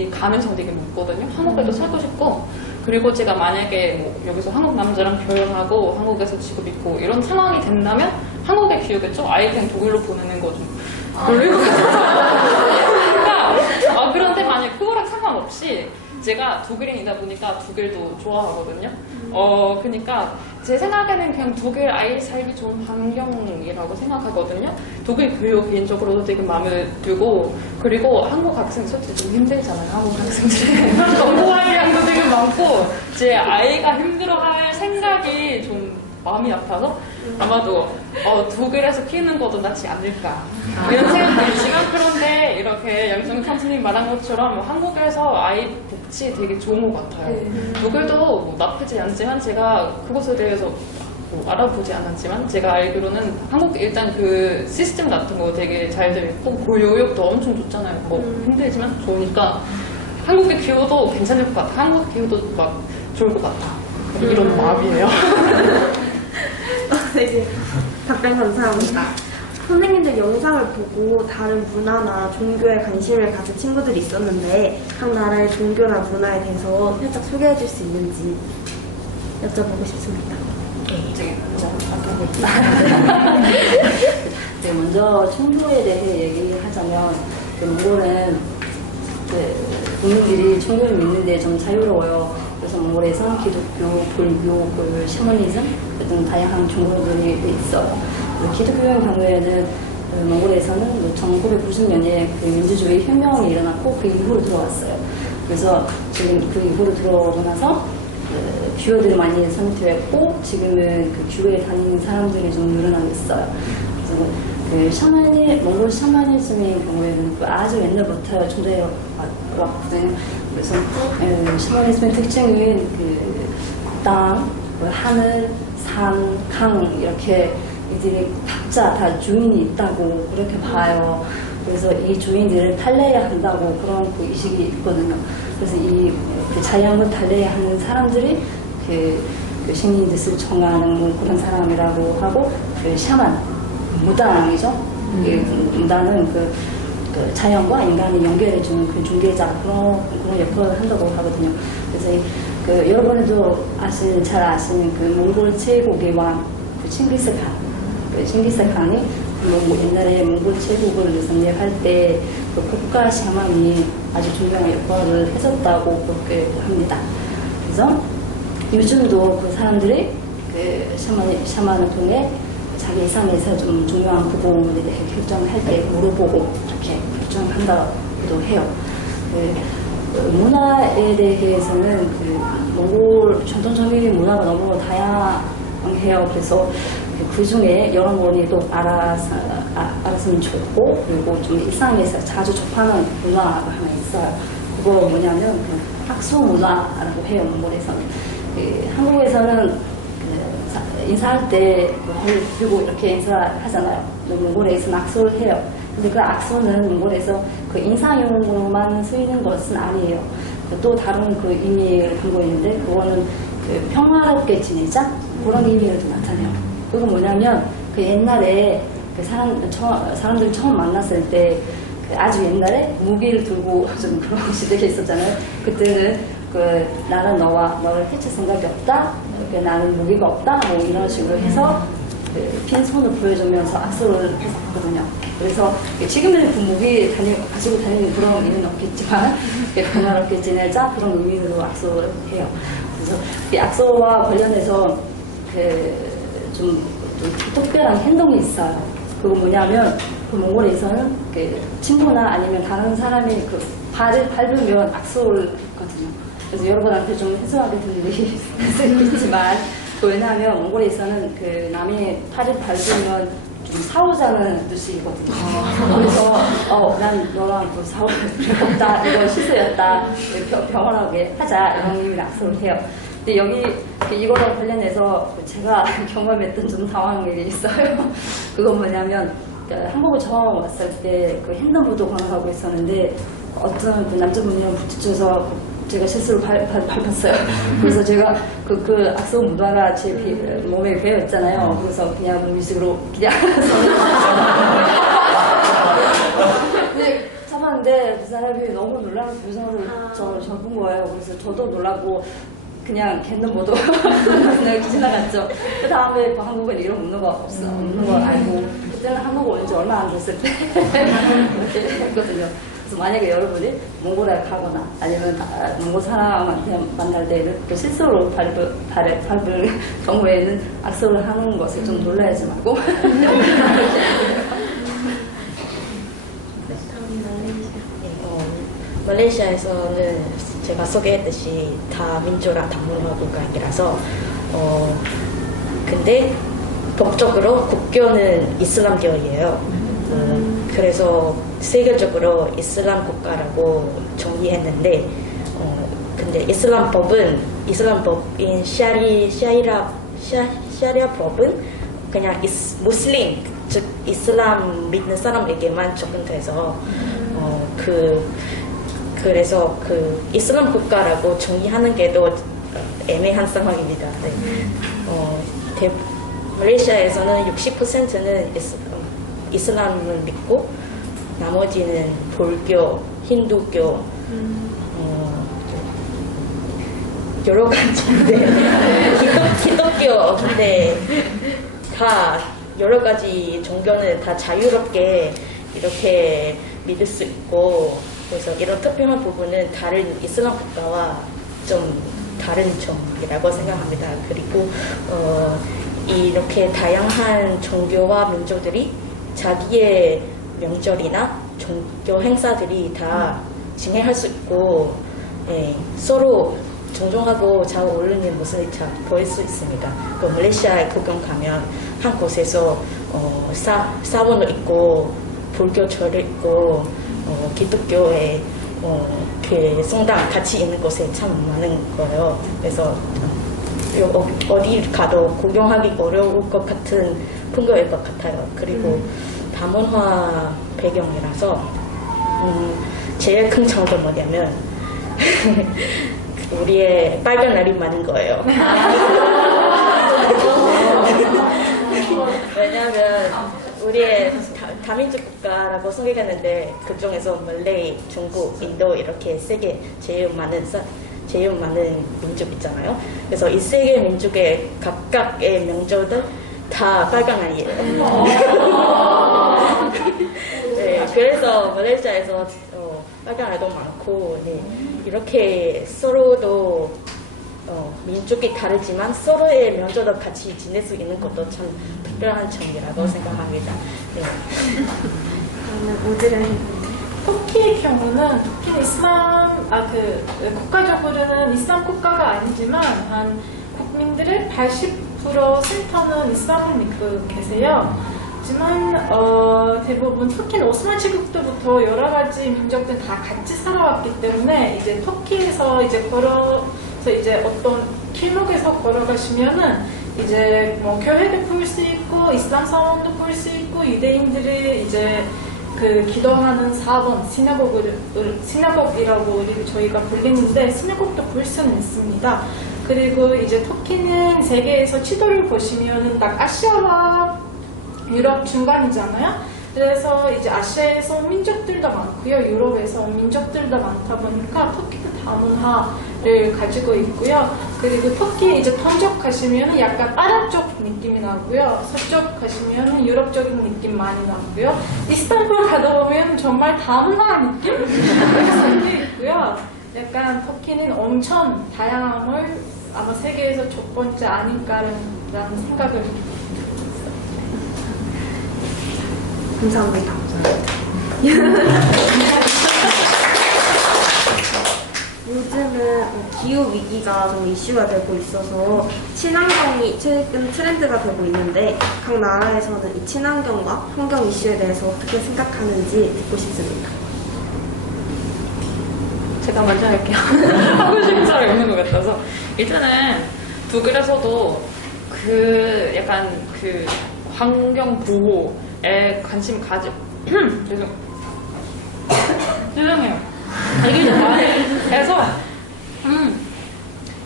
가능성 되게 높거든요. 한국에도 살고 싶고 그리고 제가 만약에 뭐 여기서 한국 남자랑 결혼하고 한국에서 직업 있고 이런 상황이 된다면 한국에 키우겠죠. 아이 그냥 독일로 보내는 거 좀 별로일 것 같아요. 그런데 만약 그거랑 상관없이 제가 독일인이다 보니까 독일도 좋아하거든요. 그러니까 제 생각에는 그냥 독일 아이 살기 좋은 환경이라고 생각하거든요. 독일 교육 개인적으로도 되게 마음에 들고 그리고 한국 학생 솔직히 좀 힘들잖아요. 한국 학생들이 공부할 양도 되게 많고 제 아이가 힘들어할 생각이 좀 마음이 아파서 아마도 독일에서 키우는 것도 낫지 않을까 이런 생각도 있지만 그런데 이렇게 양정 선생님 말한 것처럼 한국에서 아이 복지 되게 좋은 것 같아요. 독일도 뭐 나쁘지 않지만 제가 그것에 대해서 뭐 알아보지 않았지만 제가 알기로는 한국 일단 그 시스템 같은 거 되게 잘 되어 있고 교육도 엄청 좋잖아요. 뭐 힘들지만 좋으니까 한국의 기후도 괜찮을 것 같아. 한국 기후도 막 좋을 것 같아. 이런 마음이에요. 되게 답변 감사합니다. 선생님들 영상을 보고 다른 문화나 종교에 관심을 가진 친구들이 있었는데 각 나라의 종교나 문화에 대해서 살짝 소개해 줄 수 있는지 여쭤보고 싶습니다. 네, 먼저 종교에 대해 얘기하자면 몽골은 국민들이 종교를 믿는데 좀 자유로워요. 그래서 몽골에서는 기독교, 불교, 샤머니즘 같은 다양한 종교들이 있어요. 기독교의 경우에는 몽골에서는 1990년에 그 민주주의 혁명이 일어났고 그 이후로 들어왔어요. 그래서 지금 그 이후로 들어오고 나서 교회들이 많이 성립되었고 지금은 그 교회에 다니는 사람들이 좀 늘어나고 있어요. 그래서 그 몽골 샤머니즘의 경우에는 아주 옛날부터 존재해 왔거든요. 그래서 샤머니즘의 특징은 그 땅, 하늘, 산, 강 이렇게 이들이 각자 다 주인이 있다고 그렇게 봐요. 그래서 이 주인들을 달래야 한다고 그런 그 의식이 있거든요. 그래서 그 자연을 달래야 하는 사람들이 그 신인 뜻을 정하는 그런 사람이라고 하고 그 샤만, 무당이죠. 무당은 그 자연과 인간이 연결해주는 그 중개자 그런 역할을 한다고 하거든요. 그래서 그 여러분도 잘 아시는 그 몽골 최고의 왕 그 칭기스칸, 칭기스칸이 옛날에 몽골 제국을 성립할 때 그 국가 샤만이 아주 중요한 역할을 해줬다고 그렇게 합니다. 그래서 요즘도 그 사람들이 그 샤만을 통해 자기 일상에서 좀 중요한 부분에 대해 결정할 때 물어보고 이렇게 결정한다고도 해요. 그 문화에 대해서는 그 몽골 전통적인 문화가 너무 다양해요. 그래서 그 중에 여러 분이 또 알았으면 좋고, 그리고 좀 일상에서 자주 접하는 문화가 하나 있어요. 그거 뭐냐면 그 악수 문화라고 해요. 몽골에서는. 그 한국에서는 그 인사할 때 허리 들고 이렇게 인사하잖아요. 몽골에서는 악수를 해요. 근데 그 악수는 몽골에서 그 인사용으로만 쓰이는 것은 아니에요. 또 다른 그 의미를 담고 있는데, 그거는 그 평화롭게 지내자? 그런 의미를 좀 나타내요. 그건 뭐냐면, 그 옛날에 그 사람들 처음 만났을 때, 그 아주 옛날에 무기를 들고 좀 그런 시대가 있었잖아요. 그때는 그 나는 너를 해칠 생각이 없다? 나는 무기가 없다? 뭐 이런 식으로 해서 그 빈손을 보여주면서 악수를 했었거든요. 그래서 지금은 그 무기 가지고 다니는 그런 의미는 없겠지만, 평화롭게 지내자? 그런 의미로 악수를 해요. 그래서 이 악수와 관련해서 좀 특별한 행동이 있어요. 그거 뭐냐면, 그 몽골에서는 그 친구나 아니면 다른 사람이 그 발을 밟으면 악수를 했거든요. 그래서 여러분한테 좀 해소하게 들릴 수 있지만, 왜냐하면 몽골에서는 그 남의 팔을 밟으면 좀 싸우자는 뜻이거든요. 그래서 난 너랑 또 싸울 필요 없다, 이거 실수였다, 평온하게 하자, 이런 의미로 악수를 해요. 근데 여기 이거랑 관련해서 제가 경험했던 좀 당황한 일이 있어요. 그건 뭐냐면, 한국을 처음 왔을 때 그 횡단보도 건너가고 있었는데, 어떤 그 남자분이랑 부딪혀서 제가 실수로 밟았어요. 그래서 제가 그 악수 문화가 제 몸에 배어있잖아요. 그래서 그냥 무의식으로 그냥 근데 참았는데 그 사람이 너무 놀라는 표정으로 저를 접은 거예요. 그래서 저도 놀라고 그냥 횡단보도 그냥 지나갔죠. 그 다음에 한국은 이런 문화가 없는 걸 알고, 그때는 한국 온 지 얼마 안 됐을 때 이렇게 했거든요. 그래서 만약에 여러분이 몽골에 가거나 아니면 몽골 사람한테 만날 때 그 실수로 밟을 경우에는 악수를 하는 것을 좀 놀라지 말고. 말레이시아에서는 제가 소개했듯이 다 민주랑 다문화 국가이라서 근데 법적으로 국교는 이슬람교이에요. 그래서 세계적으로 이슬람 국가라고 정의했는데 근데 이슬람법인 샤리아 법은 그냥 무슬림, 즉 이슬람 믿는 사람에게만 적용돼서 그래서 그 이슬람 국가라고 정의하는 게도 애매한 상황입니다. 네. 말레이시아에서는 60%는 이슬람을 믿고 나머지는 불교, 힌두교, 여러 가지인데 기독교, 근데 다 여러 가지 종교는 다 자유롭게 이렇게 믿을 수 있고, 그래서 이런 특별한 부분은 다른 이슬람 국가와 좀 다른 점이라고 생각합니다. 그리고 이렇게 다양한 종교와 민족들이 자기의 명절이나 종교 행사들이 다 진행할 수 있고, 서로 존중하고 잘 어울리는 모습이 잘 보일 수 있습니다. 그 말레이시아에 구경 가면 한 곳에서 사원도 있고 불교 절도 있고 기독교의 그 성당 같이 있는 곳에 참 많은 거예요. 그래서 어디 가도 구경하기 어려울 것 같은 풍경일 것 같아요. 그리고 다문화 배경이라서 제일 큰 차이가 뭐냐면 우리의 빨간 날이 많은 거예요. 왜냐하면 우리의 다민족 국가라고 소개했는데 그중에서 말레이, 중국, 인도 이렇게 세계 제일 많은 민족 있잖아요. 그래서 이 세 개 민족의 각각의 명절들 다 빨간 날이에요. 네, 그래서 말레이시아에서 빨간 아이도 많고 네, 이렇게 서로도 민족이 다르지만 서로의 명절도 같이 지낼 수 있는 것도 참 특별한 점이라고 생각합니다. 네. 그러면 오드는 터키의 경우는 터키는 국가적으로는 이슬람 국가가 아니지만 한 국민들의 80%는 이슬람을 믿고 계세요. 하지만 대부분 터키는 오스만 제국때부터 여러 가지 민족들 다 같이 살아왔기 때문에 이제 터키에서 이제 어떤 길목에서 걸어가시면은 이제 뭐 교회도 볼 수 있고 이슬람 사원도 볼 수 있고 유대인들이 이제 그 기도하는 4번 시나고그이라고 저희가 불리는데 시나고그도 볼 수는 있습니다. 그리고 이제 터키는 세계에서 지도를 보시면은 딱 아시아와 유럽 중간이잖아요. 그래서 이제 아시아에서 온 민족들도 많고요. 유럽에서 온 민족들도 많다 보니까 터키도 다문화를 가지고 있고요. 그리고 터키 이제 동쪽 가시면 약간 아랍쪽 느낌이 나고요. 서쪽 가시면 유럽적인 느낌 많이 나고요. 이스탄불 가다 보면 정말 다문화 느낌? 그렇게 있고요. 약간 터키는 엄청 다양함을 아마 세계에서 첫 번째 아닌가라는 생각을 감사합니다. 요즘은 기후 위기가 좀 이슈가 되고 있어서 친환경이 최근 트렌드가 되고 있는데 각 나라에서는 이 친환경과 환경 이슈에 대해서 어떻게 생각하는지 듣고 싶습니다. 제가 먼저 할게요. 하고 싶은 사람이 없는 것 같아서. 일단은 독일에서도 약간 환경 보호에 관심 죄송해요. 그래서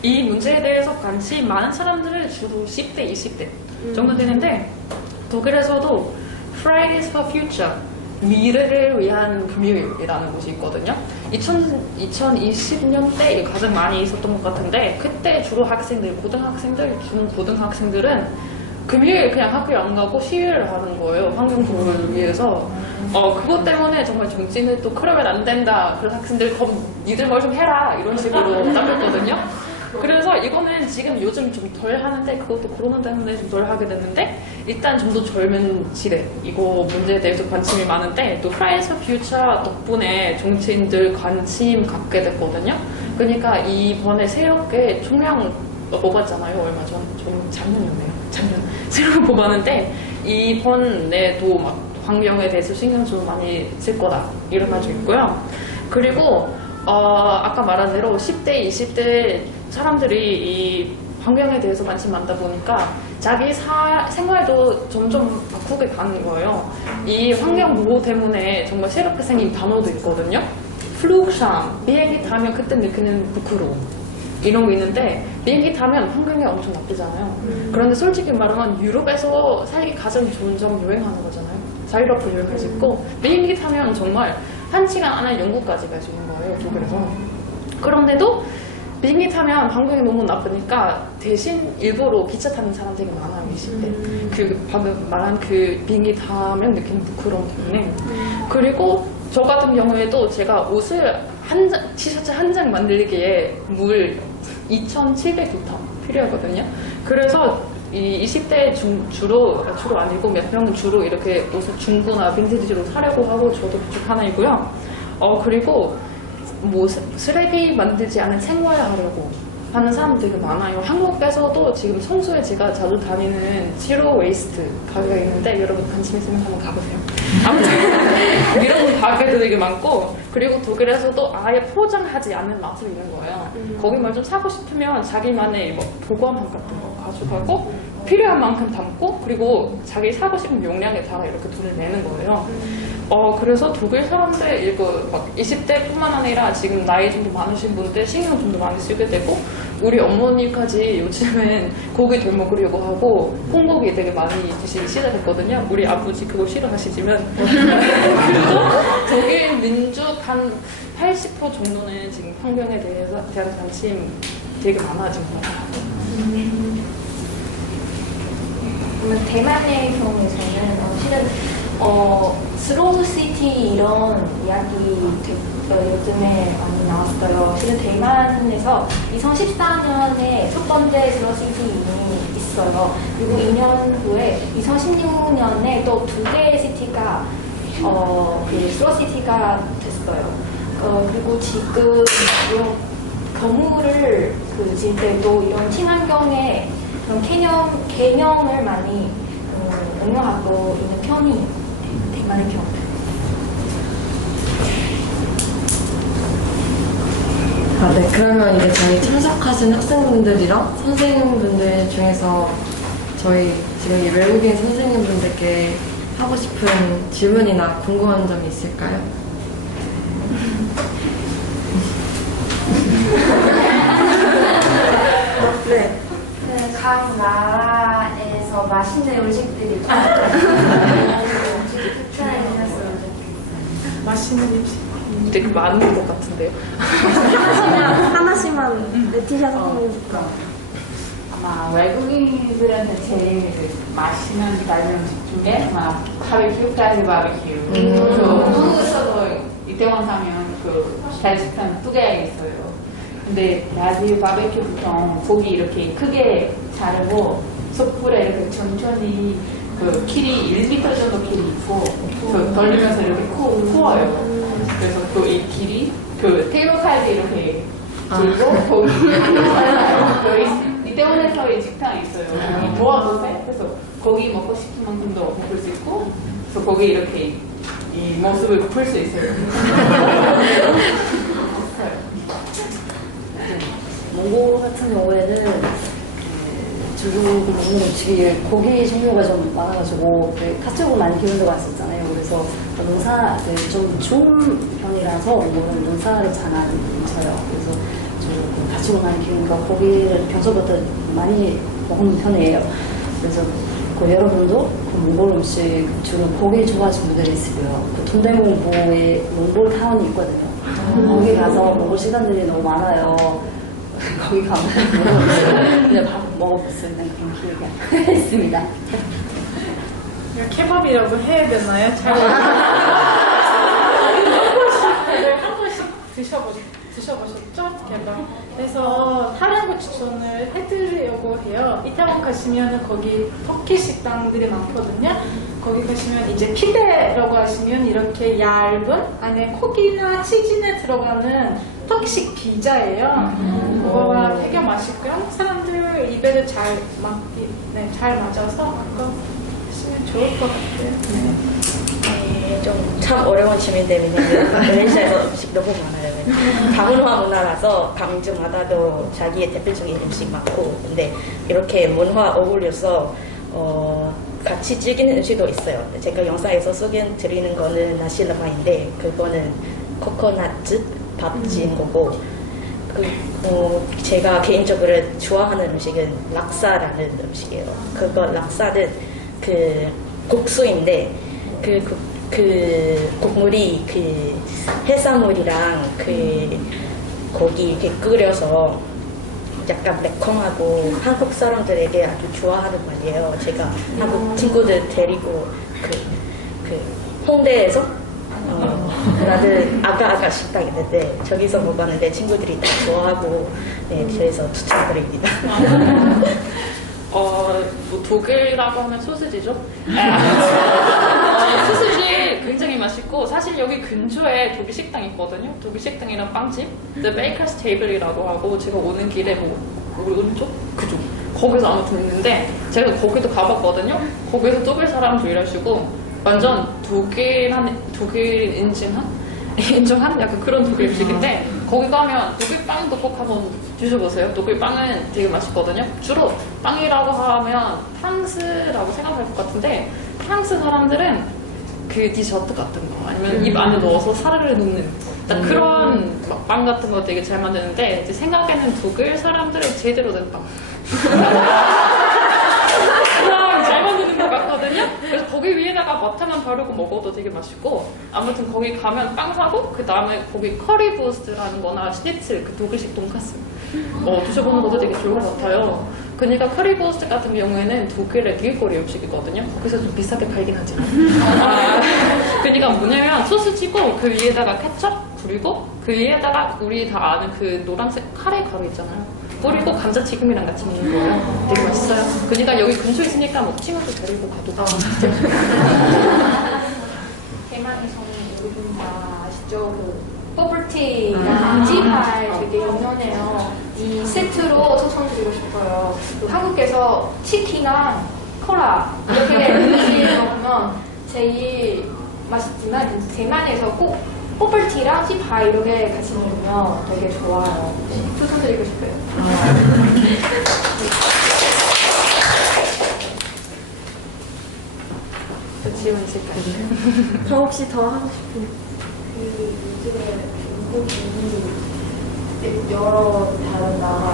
이 문제에 대해서 관심 많은 사람들은 주로 10대, 20대 정도 되는데 독일에서도 Fridays for Future 미래를 위한 금요일이라는 곳이 있거든요. 2020년대 가장 많이 있었던 것 같은데 그때 주로 학생들, 고등학생들, 중고등학생들은 금요일 그냥 학교에 안 가고 시위를 하는 거예요. 환경 보호를 위해서. 그것 때문에 정말 정치는 또 그러면 안 된다. 그런 학생들 니들 뭘 좀 해라. 이런 식으로 따졌거든요. 그래서 이거는 지금 요즘 좀 덜 하는데 그것도 코로나 때문에 좀 덜 하게 됐는데 일단 좀 더 젊은 시대 이거 문제에 대해서 관심이 많은데 또 Fridays for Future 덕분에 정치인들 관심 갖게 됐거든요. 그러니까 이번에 새롭게 총량 뽑았잖아요. 얼마 전 작년이었네요. 작년 새로 뽑았는데 이번에도 막 환경에 대해서 신경 좀 많이 쓸 거다 이런 말도 있고요. 그리고 아까 말한 대로 10대, 20대 사람들이 이 환경에 대해서 관심 많다 보니까 자기 생활도 점점 바꾸게 가는 거예요. 이 환경 보호 때문에 정말 새롭게 생긴 단어도 있거든요. 플룩샴, 비행기 타면 그때 느끼는 부끄러움 이런 거 있는데 비행기 타면 환경이 엄청 나쁘잖아요. 그런데 솔직히 말하면 유럽에서 살기 가장 좋은 점 여행하는 거잖아요. 자유롭게 여행할 수 있고 비행기 타면 정말 1시간 안에 영국까지 갈 수 있는 거예요. 독일에서. 그런데도 비행기 타면 환경이 너무 나쁘니까 대신 일부러 기차 타는 사람 되게 많아요. 20대. 방금 말한 비행기 타면 느끼는 부끄러움 때문에. 그리고 저 같은 경우에도 제가 옷을 티셔츠 한 장 만들기에 물 2,700리터 필요하거든요. 그래서 이 20대 주로 아니고 몇 명은 주로 이렇게 옷을 중고나 빈티지로 사려고 하고 저도 그쪽 하나이고요. 그리고 쓰레기 만들지 않은 생활을 하려고 하는 사람들이 되게 많아요. 한국에서도 지금 성수에 제가 자주 다니는 지로 웨이스트 가게가 있는데 여러분 관심 있으면 한번 가보세요. 아무튼 이런 가게도 되게 많고 그리고 독일에서도 아예 포장하지 않는 마트가 있는 거예요. 거기만 좀 사고 싶으면 자기만의 보관함 같은 거 가져가고 필요한 만큼 담고 그리고 자기 사고 싶은 용량에 따라 이렇게 돈을 내는 거예요. 그래서 독일 사람들 이거 20대뿐만 아니라 지금 나이 좀 더 많으신 분들 신경 좀 더 많이 쓰게 되고 우리 어머니까지 요즘엔 고기 덜 먹으려고 하고 콩고기 되게 많이 드시기 시작했거든요. 우리 아버지 그거 싫어하시지만 그래도 독일 민족 한 80% 정도는 지금 환경에 대한 관심 되게 많아진 것 같아요. 대만의 경우에서는 실은 슬로우 시티 이런 이야기 요즘에 많이 나왔어요. 실은 대만에서 2014년에 첫 번째 슬로우 시티 이미 있어요. 그리고 2년 후에 2016년에 또 2개의 시티가 그 슬로우 시티가 됐어요. 그리고 지금 이런 건물을 지을 때도 이런 친환경의 그런 개념을 많이 응용하고 있는 편이 대만의 경우. 네. 그러면 이제 저희 참석하신 학생분들이랑 선생님분들 중에서 저희 지금 이 외국인 선생님분들께 하고 싶은 질문이나 궁금한 점이 있을까요? 네. 각 나라에서 맛있는 음식들이 추천해 주셨으면 좋겠어요. 맛있는 음식. 되게 많은 것 같은데요. 하나씩만 레티샤 선생님부터. 아마 외국인들한테 제일 맛있는 다른 음식 중에 아마 바베큐, 가지 바베큐. 한국에서도 이태원 가면 그 잘식당 2개 있어요. 근데 가지 바베큐 보통 고기 이렇게 크게 자르고 숯불에 이렇게 천천히 그 길이 1m 정도 길이 있고 그 돌리면서 이렇게 구워요. 그래서 그 이 길이 그 테이블까지 이렇게 들고 거기 이태원에서 이 식당이 있어요. 도와보세 그래서 거기 먹고 싶은 만큼도 먹을 수 있고 그래서 거기 이렇게 이 모습을 볼 수 있어요. 몽골 같은 경우에는 중국 먹는 음식이 고기 종류가 좀 많아가지고 가축을 많이 키우는 데가 있었잖아요. 그래서 농사 좀 좋은 편이라서 몽골은 농사를 잘하는 쳐요. 그래서 좀 가축을 많이 키우니까 고기를 평소부터 많이 먹는 편이에요. 그래서 여러분도 몽골 음식 주로 고기 좋아하시는 분들이 있어요. 동대문구에 몽골 타운이 있거든요. 거기 가서 몽골 시간들이 너무 많아요. 거기 가면 그냥 밥 먹어볼 수 있는 그런 기회가 있습니다. 케밥이라고 해야 되나요? 잘 한 번씩 드셔보셨죠? 케밥. 그래서 다른 거 추천을 해드리려고 해요. 이태원 가시면 거기 터키 식당들이 많거든요. 거기 가시면 이제 피데라고 하시면 이렇게 얇은 안에 고기나 치즈에 들어가는 터키식 피자예요. 그거가 되게 맛있고요. 한국 사람들 입에도 잘 맞아서 그거 하시면 좋을 것 같아요. 네, 좀 참 어려운 질문인데 왜냐면 인도네시아에서 음식 너무 많아요. 다문화 문화라서 강주마다도 자기의 대표적인 음식 많고 근데 이렇게 문화 어울려서 같이 즐기는 음식도 있어요. 제가 영상에서 소개드리는 거는 나시라마인데 그거는 코코넛 밥진 거고 제가 개인적으로 좋아하는 음식은 락사라는 음식이에요. 그거 락사는 그 국수인데 그 국물이 그 해산물이랑 그 고기 이렇게 끓여서 약간 매콤하고 한국 사람들에게 아주 좋아하는 말이에요. 제가 한국 친구들 데리고 그 홍대에서 나는 아가 식당 있는데 저기서 먹었는데 친구들이 다 좋아하고 네, 그래서 추천드립니다. 뭐 독일이라고 하면 소시지죠? 소시지 굉장히 맛있고 사실 여기 근처에 독일 식당 있거든요. 독일 식당이랑 빵집 The Baker's Table이라고 하고 제가 오는 길에 뭐 오른쪽? 그쪽 거기서 아무튼 있는데 제가 거기도 가봤거든요. 거기서 독일 사람도 일하시고 완전 독일 인정한 약간 그런 독일 음식인데 거기 가면 독일 빵도 꼭 한번 드셔보세요. 독일 빵은 되게 맛있거든요. 주로 빵이라고 하면 프랑스라고 생각할 것 같은데 프랑스 사람들은 그 디저트 같은 거 아니면 입 안에 넣어서 사르르 녹는 그런 빵 같은 거 되게 잘 만드는데 제 생각에는 독일 사람들은 제대로 된 빵 잘 만드는 것 같거든요. 그래서 거기 위에다가 버터만 바르고 먹어도 되게 맛있고 아무튼 거기 가면 빵 사고 그 다음에 거기 커리부스트라는 거나 슈니츠 그 독일식 돈까스 드셔보는 것도 되게 좋을 것 같아요. 그러니까 커리버스트 같은 경우에는 독일의 길거리 음식이거든요. 거기서 좀 비싸게 팔긴 하지만. 그러니까 뭐냐면 소스 치고 그 위에다가 케첩 그리고 그 위에다가 우리 다 아는 그 노란색 카레 가루 있잖아요. 뿌리고 감자튀김이랑 같이 먹는 거예요. 되게 맛있어요. 그러니까 여기 근처에 있으니까 뭐 친구도 데리고 가도 대만에서는 여러분 다 아시죠? 그 버블티랑 찌파이 되게 유명해요. 이 세트로 추천드리고 싶어요. 그 한국에서 치킨이랑 콜라 이렇게 먹으면 제일 맛있지만 대만에서 꼭 버블티랑 찌파이 이렇게 같이 먹으면 되게 좋아요. 추천드리고 싶어요. 저 혹시 더 하고 싶은? 요즘에 중국이 여러 다른 나라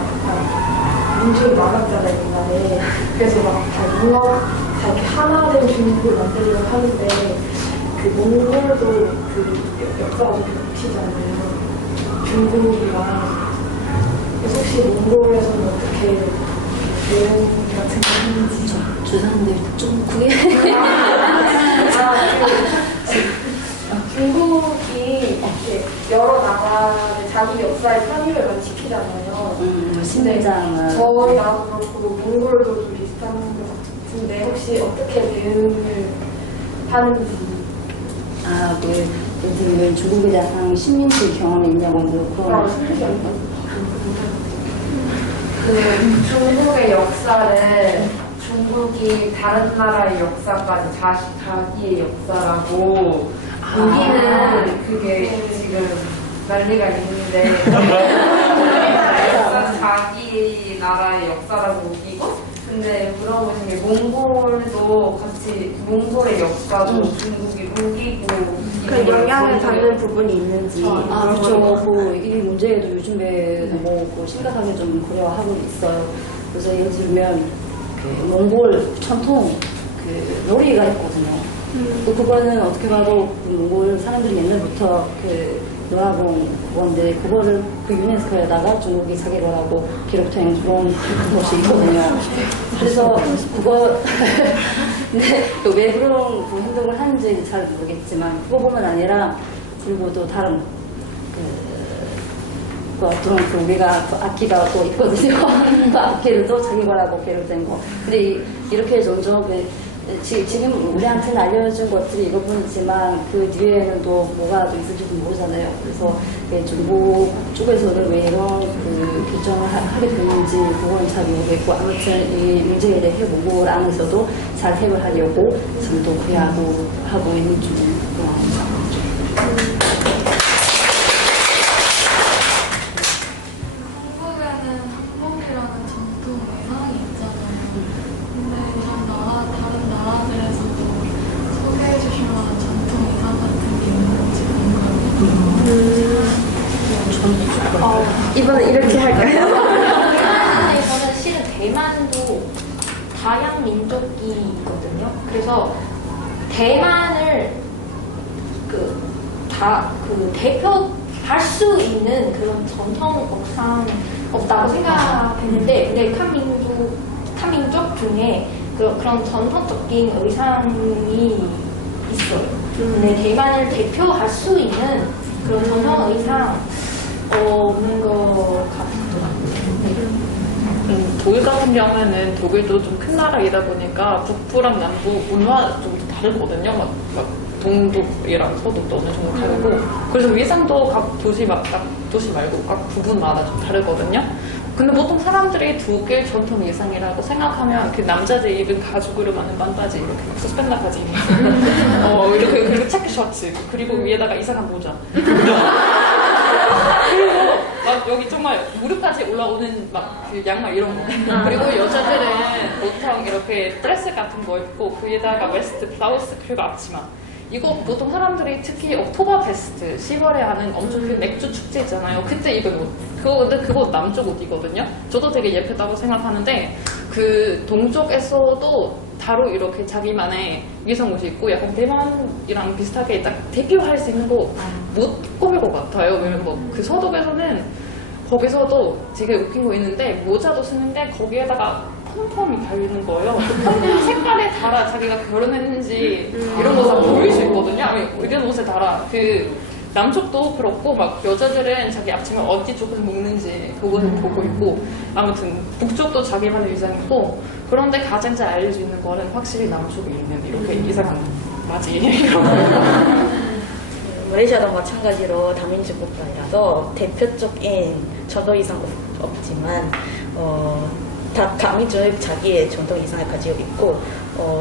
민족이 많았잖아요, 옛날에. 그래서 막 다 융합, 다 이렇게 하나 된 중국을 만들려고 하는데, 그 몽골도 그 역사가 좀 겹치잖아요. 중국이랑. 그래서 혹시 몽골에서는 어떻게 대응 같은 거 하는지. 주사람들 좀 구해. 중국이 이렇게 여러 나라의 자기 역사의 편의를 많이 지키잖아요. 심장은. 저희 나라도 그렇고 몽골도 좀 비슷한 것 같은데 혹시 어떻게 대응을 하는지. 예를 들면 중국에 대한 식민지 경험이 있냐고 그런. 그 중국의 역사를 중국이 다른 나라의 역사까지 자기의 역사라고 우기는 그게 지금 난리가 있는데 우리나라의 역사는 자기 나라의 역사라고 우기고 근데 물어보신 게 몽골도 같이 몽골의 역사도 중국이 우기고 그 영향을 받는 부분이 있는지. 그렇죠. 이 문제에도 요즘에 너무 심각하게 좀 고려하고 있어요. 그래서 예를 들면 그 몽골 전통 그 놀이가 있거든요. 또 그거는 어떻게 봐도 그 몽골 사람들이 옛날부터 그 노아봉 그건데 그거를 그 유네스코에다가 중국이 자기 거라고 기록된 그런 것이 있거든요. 그래서 그거 근데 왜 그런 그 행동을 하는지 잘 모르겠지만 그거뿐만 아니라 그리고 또 다른 그 어떤 그 우리가 그 악기가 또 있거든요. 그 악기를 또 자기 거라고 기록된 거. 근데 이렇게 점점 지금 우리한테는 알려준 것들이 이것뿐이지만 그 뒤에는 또 뭐가 또 있을지도 모르잖아요. 그래서 중국 쪽에서는 왜 이런 그 결정을 하게 됐는지 그건 잘 모르겠고 아무튼 이 문제에 대해 몽골 안에서도 잘 해결하려고 지금 또 하고 있는 중인 그런 상황이죠. 한국에는 한복이라는 전통 의상이 있잖아요. 근데 다른 나라들에서도 소개해 주실 만한 전통 의상 같은 게 있는지 궁금해요. 이번에 이렇게 할까요? 대만에서는 실은 대만도 다양 민족이 있거든요. 그래서 대만을 대표할 수 있는 그런 전통 의상 없다고 생각했는데, 근데 칸 민족 중에 그런 전통적인 의상이 있어요. 근데 대만을 대표할 수 있는 그런 전통 의상 없는 것 같아요. 독일 같은 경우에는 독일도 좀 큰 나라이다 보니까 북부랑 남부 문화가 좀 다르거든요. 막 동독이랑 서독도 어느 정도 다르고 그래서 위상도 각 도시 말고 각 부분마다 좀 다르거든요. 근데 보통 사람들이 독일 전통 의상이라고 생각하면 그 남자들 입은 가죽으로 만든 반바지 이렇게 막 서스펜더까지 입고 이렇게 그리고 체크 셔츠 그리고 위에다가 이상한 모자 그리고 막 여기 정말 무릎까지 올라오는 막 그 양말 이런 거 그리고 여자들은 보통 이렇게 드레스 같은 거 입고 그 위에다가 웨스트 블라우스 그리고 앞치마 이거 보통 사람들이 특히 옥토버 페스트 10월에 하는 엄청 그 맥주 축제 있잖아요. 그때 입은 옷. 근데 그거 남쪽 옷이거든요. 저도 되게 예쁘다고 생각하는데 그 동쪽에서도 바로 이렇게 자기만의 위상 옷이 있고 약간 대만이랑 비슷하게 딱 대표할 수 있는 거 못 꼽을 것 같아요. 왜냐면 뭐 그 서독에서는 거기서도 되게 웃긴 거 있는데 모자도 쓰는데 거기에다가 펌펌이 달리는 거예요. 그 펌펌 색깔에 따라 자기가 결혼했는지 이런 거 다 보일 수 있거든요. 아니, 이런 옷에 따라 남쪽도 그렇고 막 여자들은 자기 앞치마 어디 쪽에서 먹는지 그거를 보고 있고 아무튼 북쪽도 자기만의 위상이 있고 그런데 가장 잘 알려져 있는 거는 확실히 남쪽에 있는 이렇게 이상한 바지 말레이시아도 마찬가지로 다민족 국가라서 대표적인 전통 이상 없지만 다 다민족 자기의 전통 이상을 가지고 있고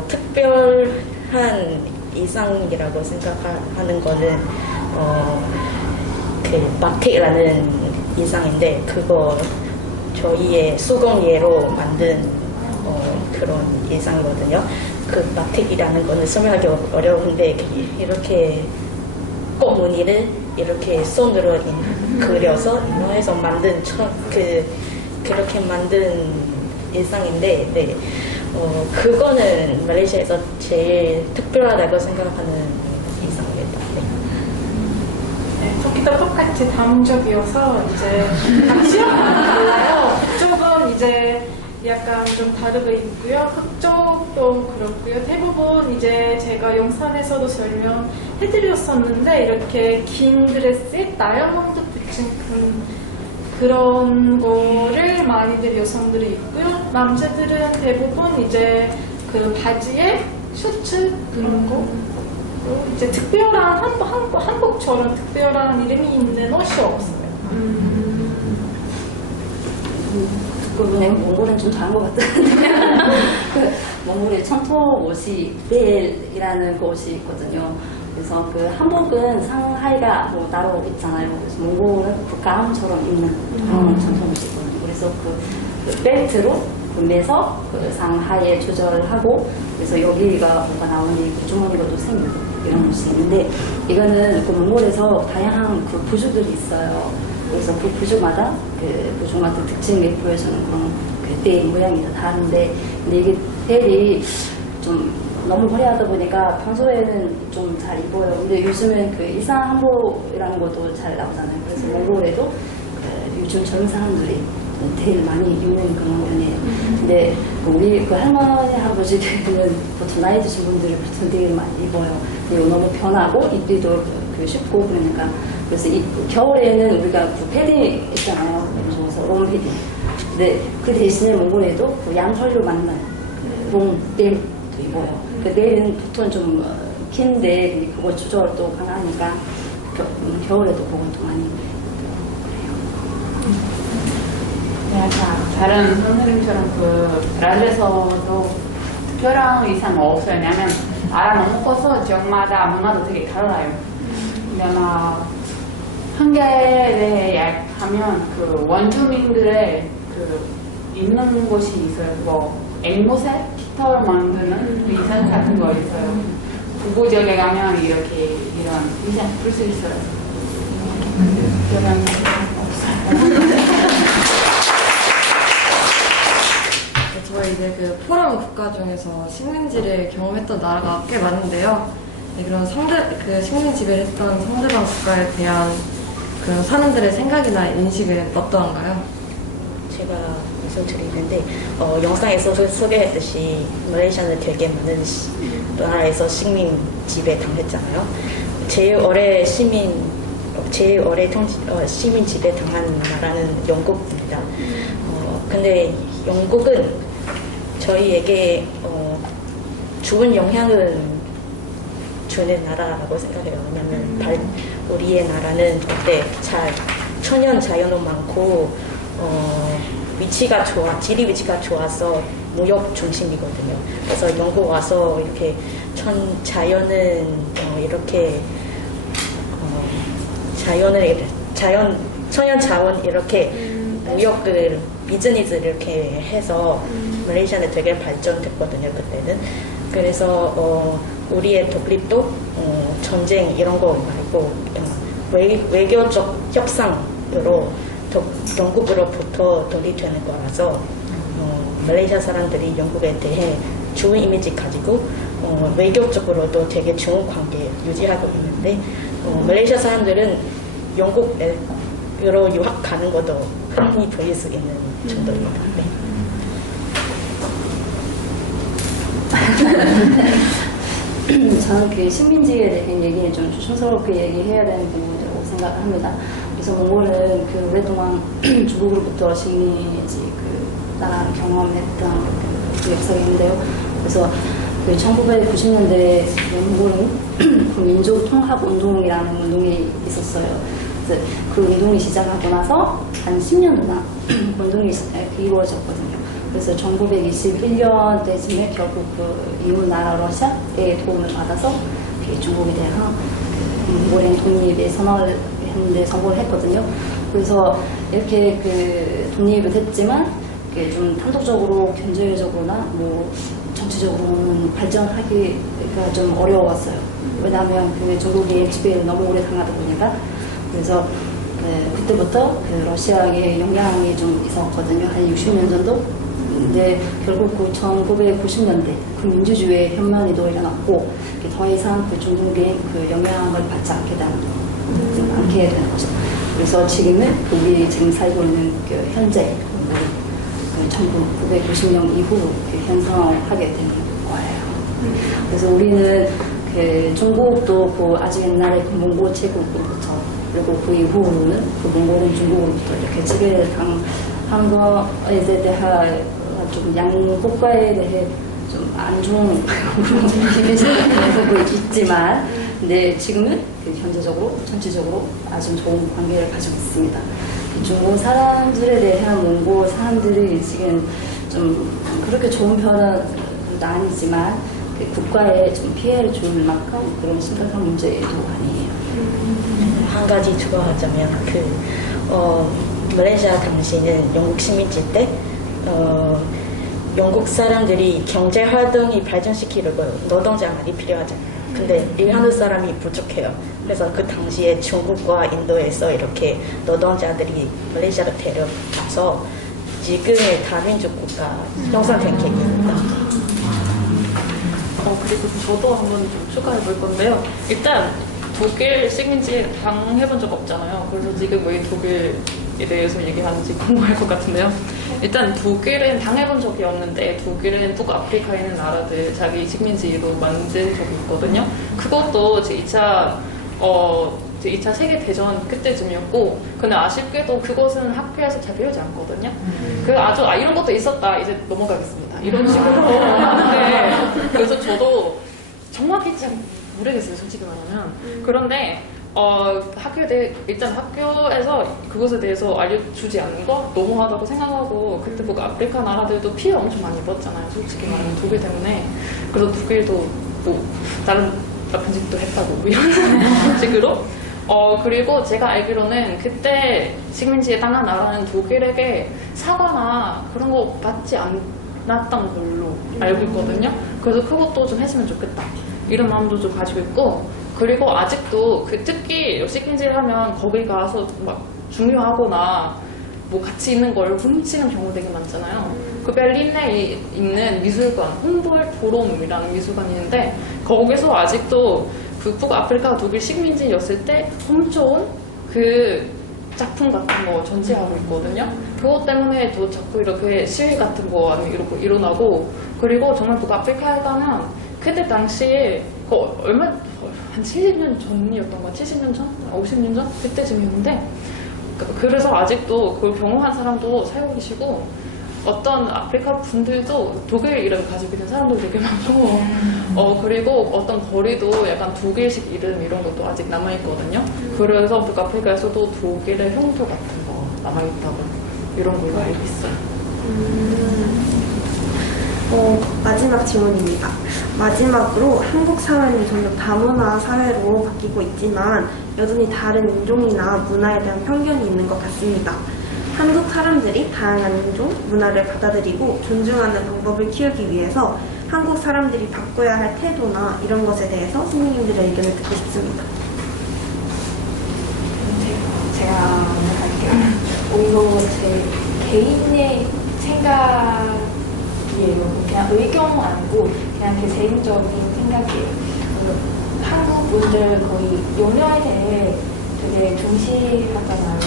특별한 이상이라고 생각하는 거는 그 바틱이라는 이상인데 그거 저희의 수공예로 만든 그런 이상이거든요. 그 바틱이라는 거는 설명하기 어려운데 이렇게 꽃 무늬를 이렇게 손으로 그려서 해서 만든 그렇게 만든 일상인데 네. 그거는 말레이시아에서 제일 특별하다고 생각하는 일상입니다. 네. 네, 토끼도 똑같이 다민족이어서 이제 각 지역은 달라요. 그쪽은 이제 약간 좀 다르게 있고요. 그쪽도 그렇고요. 대부분 이제 제가 영상에서도 설명해드렸었는데 이렇게 긴 드레스에 다이아몬드 붙인 그런 거를 많이들 여성들이 입고요. 남자들은 대부분 이제 그 바지에 셔츠 그런 거 그리고 이제 특별한 한국처럼 특별한 이름이 있는 옷이 없어요. 그 몽골은 좀 다른 것 같은데 그 몽골의 전통 옷이 벨이라는 그 옷이 있거든요. 그래서 그 한복은 상하이가 뭐 따로 있잖아요. 그래서 몽골은 국가함처럼 입는 그런 전통 옷이 있거든요. 그래서 그 벨트로 매서 그 상하이에 조절하고 그래서 여기가 뭐가 나오니 그 주머니가 또 생기고 이런 옷이 있는데 이거는 그 몽골에서 다양한 그 부주들이 있어요. 그래서 그 부주마다 그 부주마다 특징을 보여주는 그런 그때 모양이 다 다른데 근데 이게 벨이 좀 너무 화려하다 보니까 평소에는 좀 잘 입어요. 근데 요즘은 그 일상 한복이라는 것도 잘 나오잖아요. 그래서 몽골에도 그 요즘 젊은 사람들이 되게 많이 입는 그런 편이에요. 근데 우리 그 할머니 할아버지들은 보통 나이 드신 분들이 보통 되게 많이 입어요. 그리고 너무 편하고 입기도 그 쉽고 그러니까 그래서 겨울에는 우리가 그 패딩 있잖아요. 그래서 롱 패딩. 근데 그 대신에 몽골에도 그 양털로 만든 롱 벨도 입어요. 그 벨은 보통 좀 긴데 그거 조절도 가능하니까 겨울에도 그것도 많이 입어요. 약간 다른 선생님처럼 그 라르에서도 특별한 이상 없어요. 왜냐면 나라 너무 커서 지역마다 문화도 되게 달라요. 근데 막 한겨레에 하면 그 원주민들의 그 있는 곳이 있어요. 뭐 앵무새, 깃털 만드는 의상 같은 거 있어요. 그곳 지역에 가면 이렇게 이런 의상 볼 수 있어요. 특별한 없어요. 저희 이제 그 포럼 국가 중에서 식민지를 경험했던 나라가 꽤 많은데요. 네, 그런 그 식민지배를 했던 상대방 국가에 대한 그런 사람들의 생각이나 인식은 어떠한가요? 제가 말씀드리는데 영상에서 소개했듯이 말레이시아는 되게 많은 나라에서 식민 지배 당했잖아요. 제일 오래 식민 지배 당한 나라는 영국입니다. 근데 영국은 저희에게 좋은 영향을 주는 나라라고 생각해요. 왜냐하면 우리의 나라는 그때 천연 자연도 많고 지리 위치가 좋아서 무역 중심이거든요. 그래서 영국 와서 이렇게 자연은 이렇게 천연 자원 이렇게 무역을 비즈니스 이렇게 해서 말레이시아는 되게 발전됐거든요. 그때는. 그래서 우리의 독립도 전쟁 이런 거 말고 외교적 협상으로 영국으로부터 독립되는 거라서 말레이시아 사람들이 영국에 대해 좋은 이미지 가지고 외교적으로도 되게 좋은 관계 유지하고 있는데 말레이시아 사람들은 영국 여러 유학 가는 것도 흔히 보일 수 있는 정도입니다. 네. 저는 그 식민지에 대한 얘기는 좀 조심스럽게 얘기해야 되는 부분이라고 생각합니다. 그래서 몽골은 그 오랫동안 중국으로부터 식민지 그 나라 경험했던 그 역사가 있는데요. 그래서 그 1990년대 몽골은 그 민족 통합 운동이라는 운동이 있었어요. 그래서 그 운동이 시작하고 나서 한 10년 동안 운동이 이루어졌거든요. 그래서 1921년 때쯤에 결국 그 이웃 나라 러시아의 도움을 받아서 중국에 대한 몽골의 독립에 선언을 했는데 성공을 했거든요. 그래서 이렇게 그 독립을 했지만 좀 단독적으로 경제적으로나 뭐 정치적으로는 발전하기가 좀 어려웠어요. 왜냐하면 그 중국의 지배를 너무 오래 당하다 보니까. 그래서 그때부터 그 러시아의 영향이 좀 있었거든요. 한 60년 정도. 근데 결국 그 1990년대 그 민주주의 현만에도 일어났고 더 이상 그 중국의 그 영향을 받지 않게 되는 거죠. 그래서 지금은 우리 지금 살고 있는 그 현재 1990년 이후로 형성하게 된 거예요. 그래서 우리는 그 중국도 그 아주 옛날에 그 몽골 제국으로부터 그리고 그 이후로는 그 몽골은 중국으로부터 이렇게 지배를 당한 거에 대해 좀 양국가에 대해 좀 안 좋은 기대가 있지만, 근데 지금은 그 현재적으로 전체적으로 아주 좋은 관계를 가지고 있습니다. 중국 사람들에 대한 몽골 사람들이 지금 좀 그렇게 좋은 편은 아니지만 그 국가에 좀 피해를 줄 만큼 그런 심각한 문제도 아니에요. 한 가지 추가하자면 말레이시아 당시는 영국 식민지 때 영국 사람들이 경제 활동이 발전시키려고 노동자 많이 필요하잖아요. 근데 일하는 사람이 부족해요. 그래서 그 당시에 중국과 인도에서 이렇게 노동자들이 말레이시아로 데려가서 지금의 다민족 국가 형성된 계기입니다. 그리고 저도 한번 좀 추가해 볼 건데요. 일단 독일 식민지 당해본 적 없잖아요. 그래서 지금 왜 독일에 대해서 얘기하는지 궁금할 것 같은데요. 일단 독일은 당해본 적이 없는데 독일은 북아프리카에 있는 나라들 자기 식민지로 만든 적이 있거든요. 그것도 제 2차 세계대전 그때쯤이었고, 근데 아쉽게도 그것은 학교에서 잘 배우지 않거든요. 그 아주 이런 것도 있었다 이제 넘어가겠습니다. 이런 식으로 하는데, 그래서 저도 정확히 잘 모르겠어요, 솔직히 말하면. 그런데 일단 학교에서 그것에 대해서 알려주지 않는 거 너무하다고 생각하고, 그때 북아프리카 나라들도 피해 엄청 많이 입었잖아요, 솔직히 말하면 독일 때문에. 그래서 독일도 뭐 다른 편집도 했다고 이런 식으로. 그리고 제가 알기로는 그때 식민지에 당한 나라는 독일에게 사과나 그런 거 받지 않았던 걸로 알고 있거든요. 그래서 그것도 좀 했으면 좋겠다 이런 마음도 좀 가지고 있고, 그리고 아직도 특히 식민지를 하면 거기 가서 막 중요하거나 뭐 같이 있는 걸 훔치는 경우 되게 많잖아요. 그 베를린에 있는 미술관, humboldt 포럼이라는 미술관이 있는데, 거기서 아직도 그 북아프리카 독일 식민지였을 때 훔쳐온 그 작품 같은 거 전시하고 있거든요. 그것 때문에 또 자꾸 이렇게 시위 같은 거 이렇게 일어나고, 그리고 정말 북아프리카에 가면 그때 당시에 한 70년 전이었던 거야. 70년 전? 50년 전? 그때쯤이었는데, 그래서 아직도 그걸 경험한 사람도 살고 계시고, 어떤 아프리카 분들도 독일 이름 가지고 있는 사람도 되게 많고, 그리고 어떤 거리도 약간 독일식 이름 이런 것도 아직 남아있거든요. 그래서 북아프리카에서도 독일의 흉토 같은 거 남아있다고 이런 걸로 알고 있어요. 마지막 질문입니다. 마지막으로 한국 사회는 점점 다문화 사회로 바뀌고 있지만 여전히 다른 인종이나 문화에 대한 편견이 있는 것 같습니다. 한국 사람들이 다양한 인종, 문화를 받아들이고 존중하는 방법을 키우기 위해서 한국 사람들이 바꿔야 할 태도나 이런 것에 대해서 선생님들의 의견을 듣고 싶습니다. 제가 먼저 갈게요. 이거 제 개인의 생각이에요. 그냥 의견 아니고 그냥 제 개인적인 생각이에요. 한국 분들 거의 연애에 대해 되게 중시하잖아요.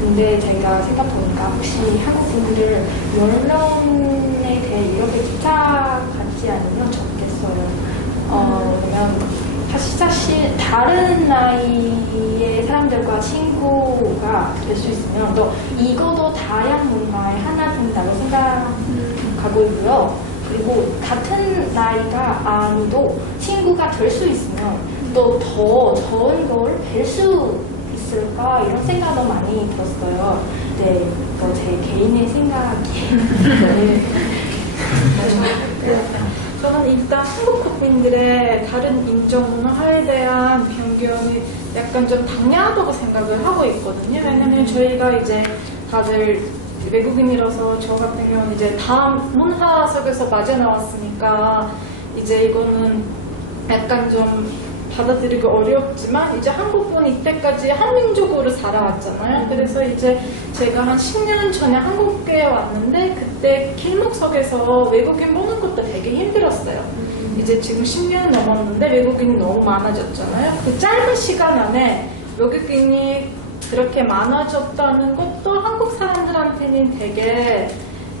근데 제가 생각해보니까 혹시 한국 분들을 연령에 대해 이렇게 집착하지 않으면 좋겠어요. 왜냐면 사실 다른 나이의 사람들과 친구가 될 수 있으면 또 이것도 다양한 문화의 하나 된다고 생각하고 있고요. 그리고 같은 나이가 아니도 친구가 될 수 있으면 또 더 좋은 걸 뵐 수 있을까 이런 생각도 많이 들었어요. 네, 제 개인의 생각이에요. 저는 일단 한국 국민들의 다른 인종 문화에 대한 편견이 약간 좀 당연하다고 생각을 하고 있거든요. 왜냐면 저희가 이제 다들 외국인이라서 저 같은 경우는 이제 다음 문화 속에서 빠져나왔으니까 이제 이거는 약간 좀 받아들이기 어렵지만 이제 한국은 이때까지 한민족으로 살아왔잖아요. 그래서 이제 제가 한 10년 전에 한국에 왔는데 그때 길목석에서 외국인 보는 것도 되게 힘들었어요. 이제 지금 10년 넘었는데 외국인이 너무 많아졌잖아요. 그 짧은 시간 안에 외국인이 그렇게 많아졌다는 것도 한국 사람들한테는 되게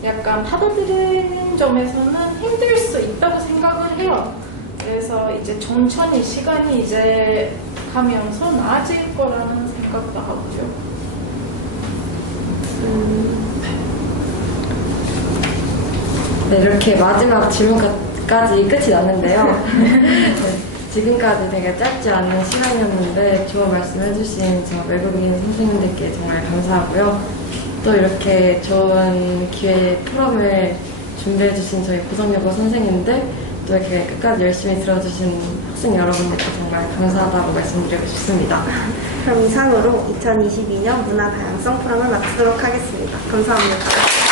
약간 받아들이는 점에서는 힘들 수 있다고 생각을 해요. 그래서 이제 천천히 시간이 이제 가면서 나아질 거라는 생각도 하고요. 네, 이렇게 마지막 질문까지 끝이 났는데요. 네, 지금까지 되게 짧지 않은 시간이었는데 좋은 말씀 해주신 저 외국인 선생님들께 정말 감사하고요. 또 이렇게 좋은 기회의 프롬을 준비해주신 저희 보성여고 선생님들, 또 이렇게 끝까지 열심히 들어주신 학생 여러분들께 정말 감사하다고 말씀드리고 싶습니다. 그럼 이상으로 2022년 문화 다양성 프로를 마치도록 하겠습니다. 감사합니다.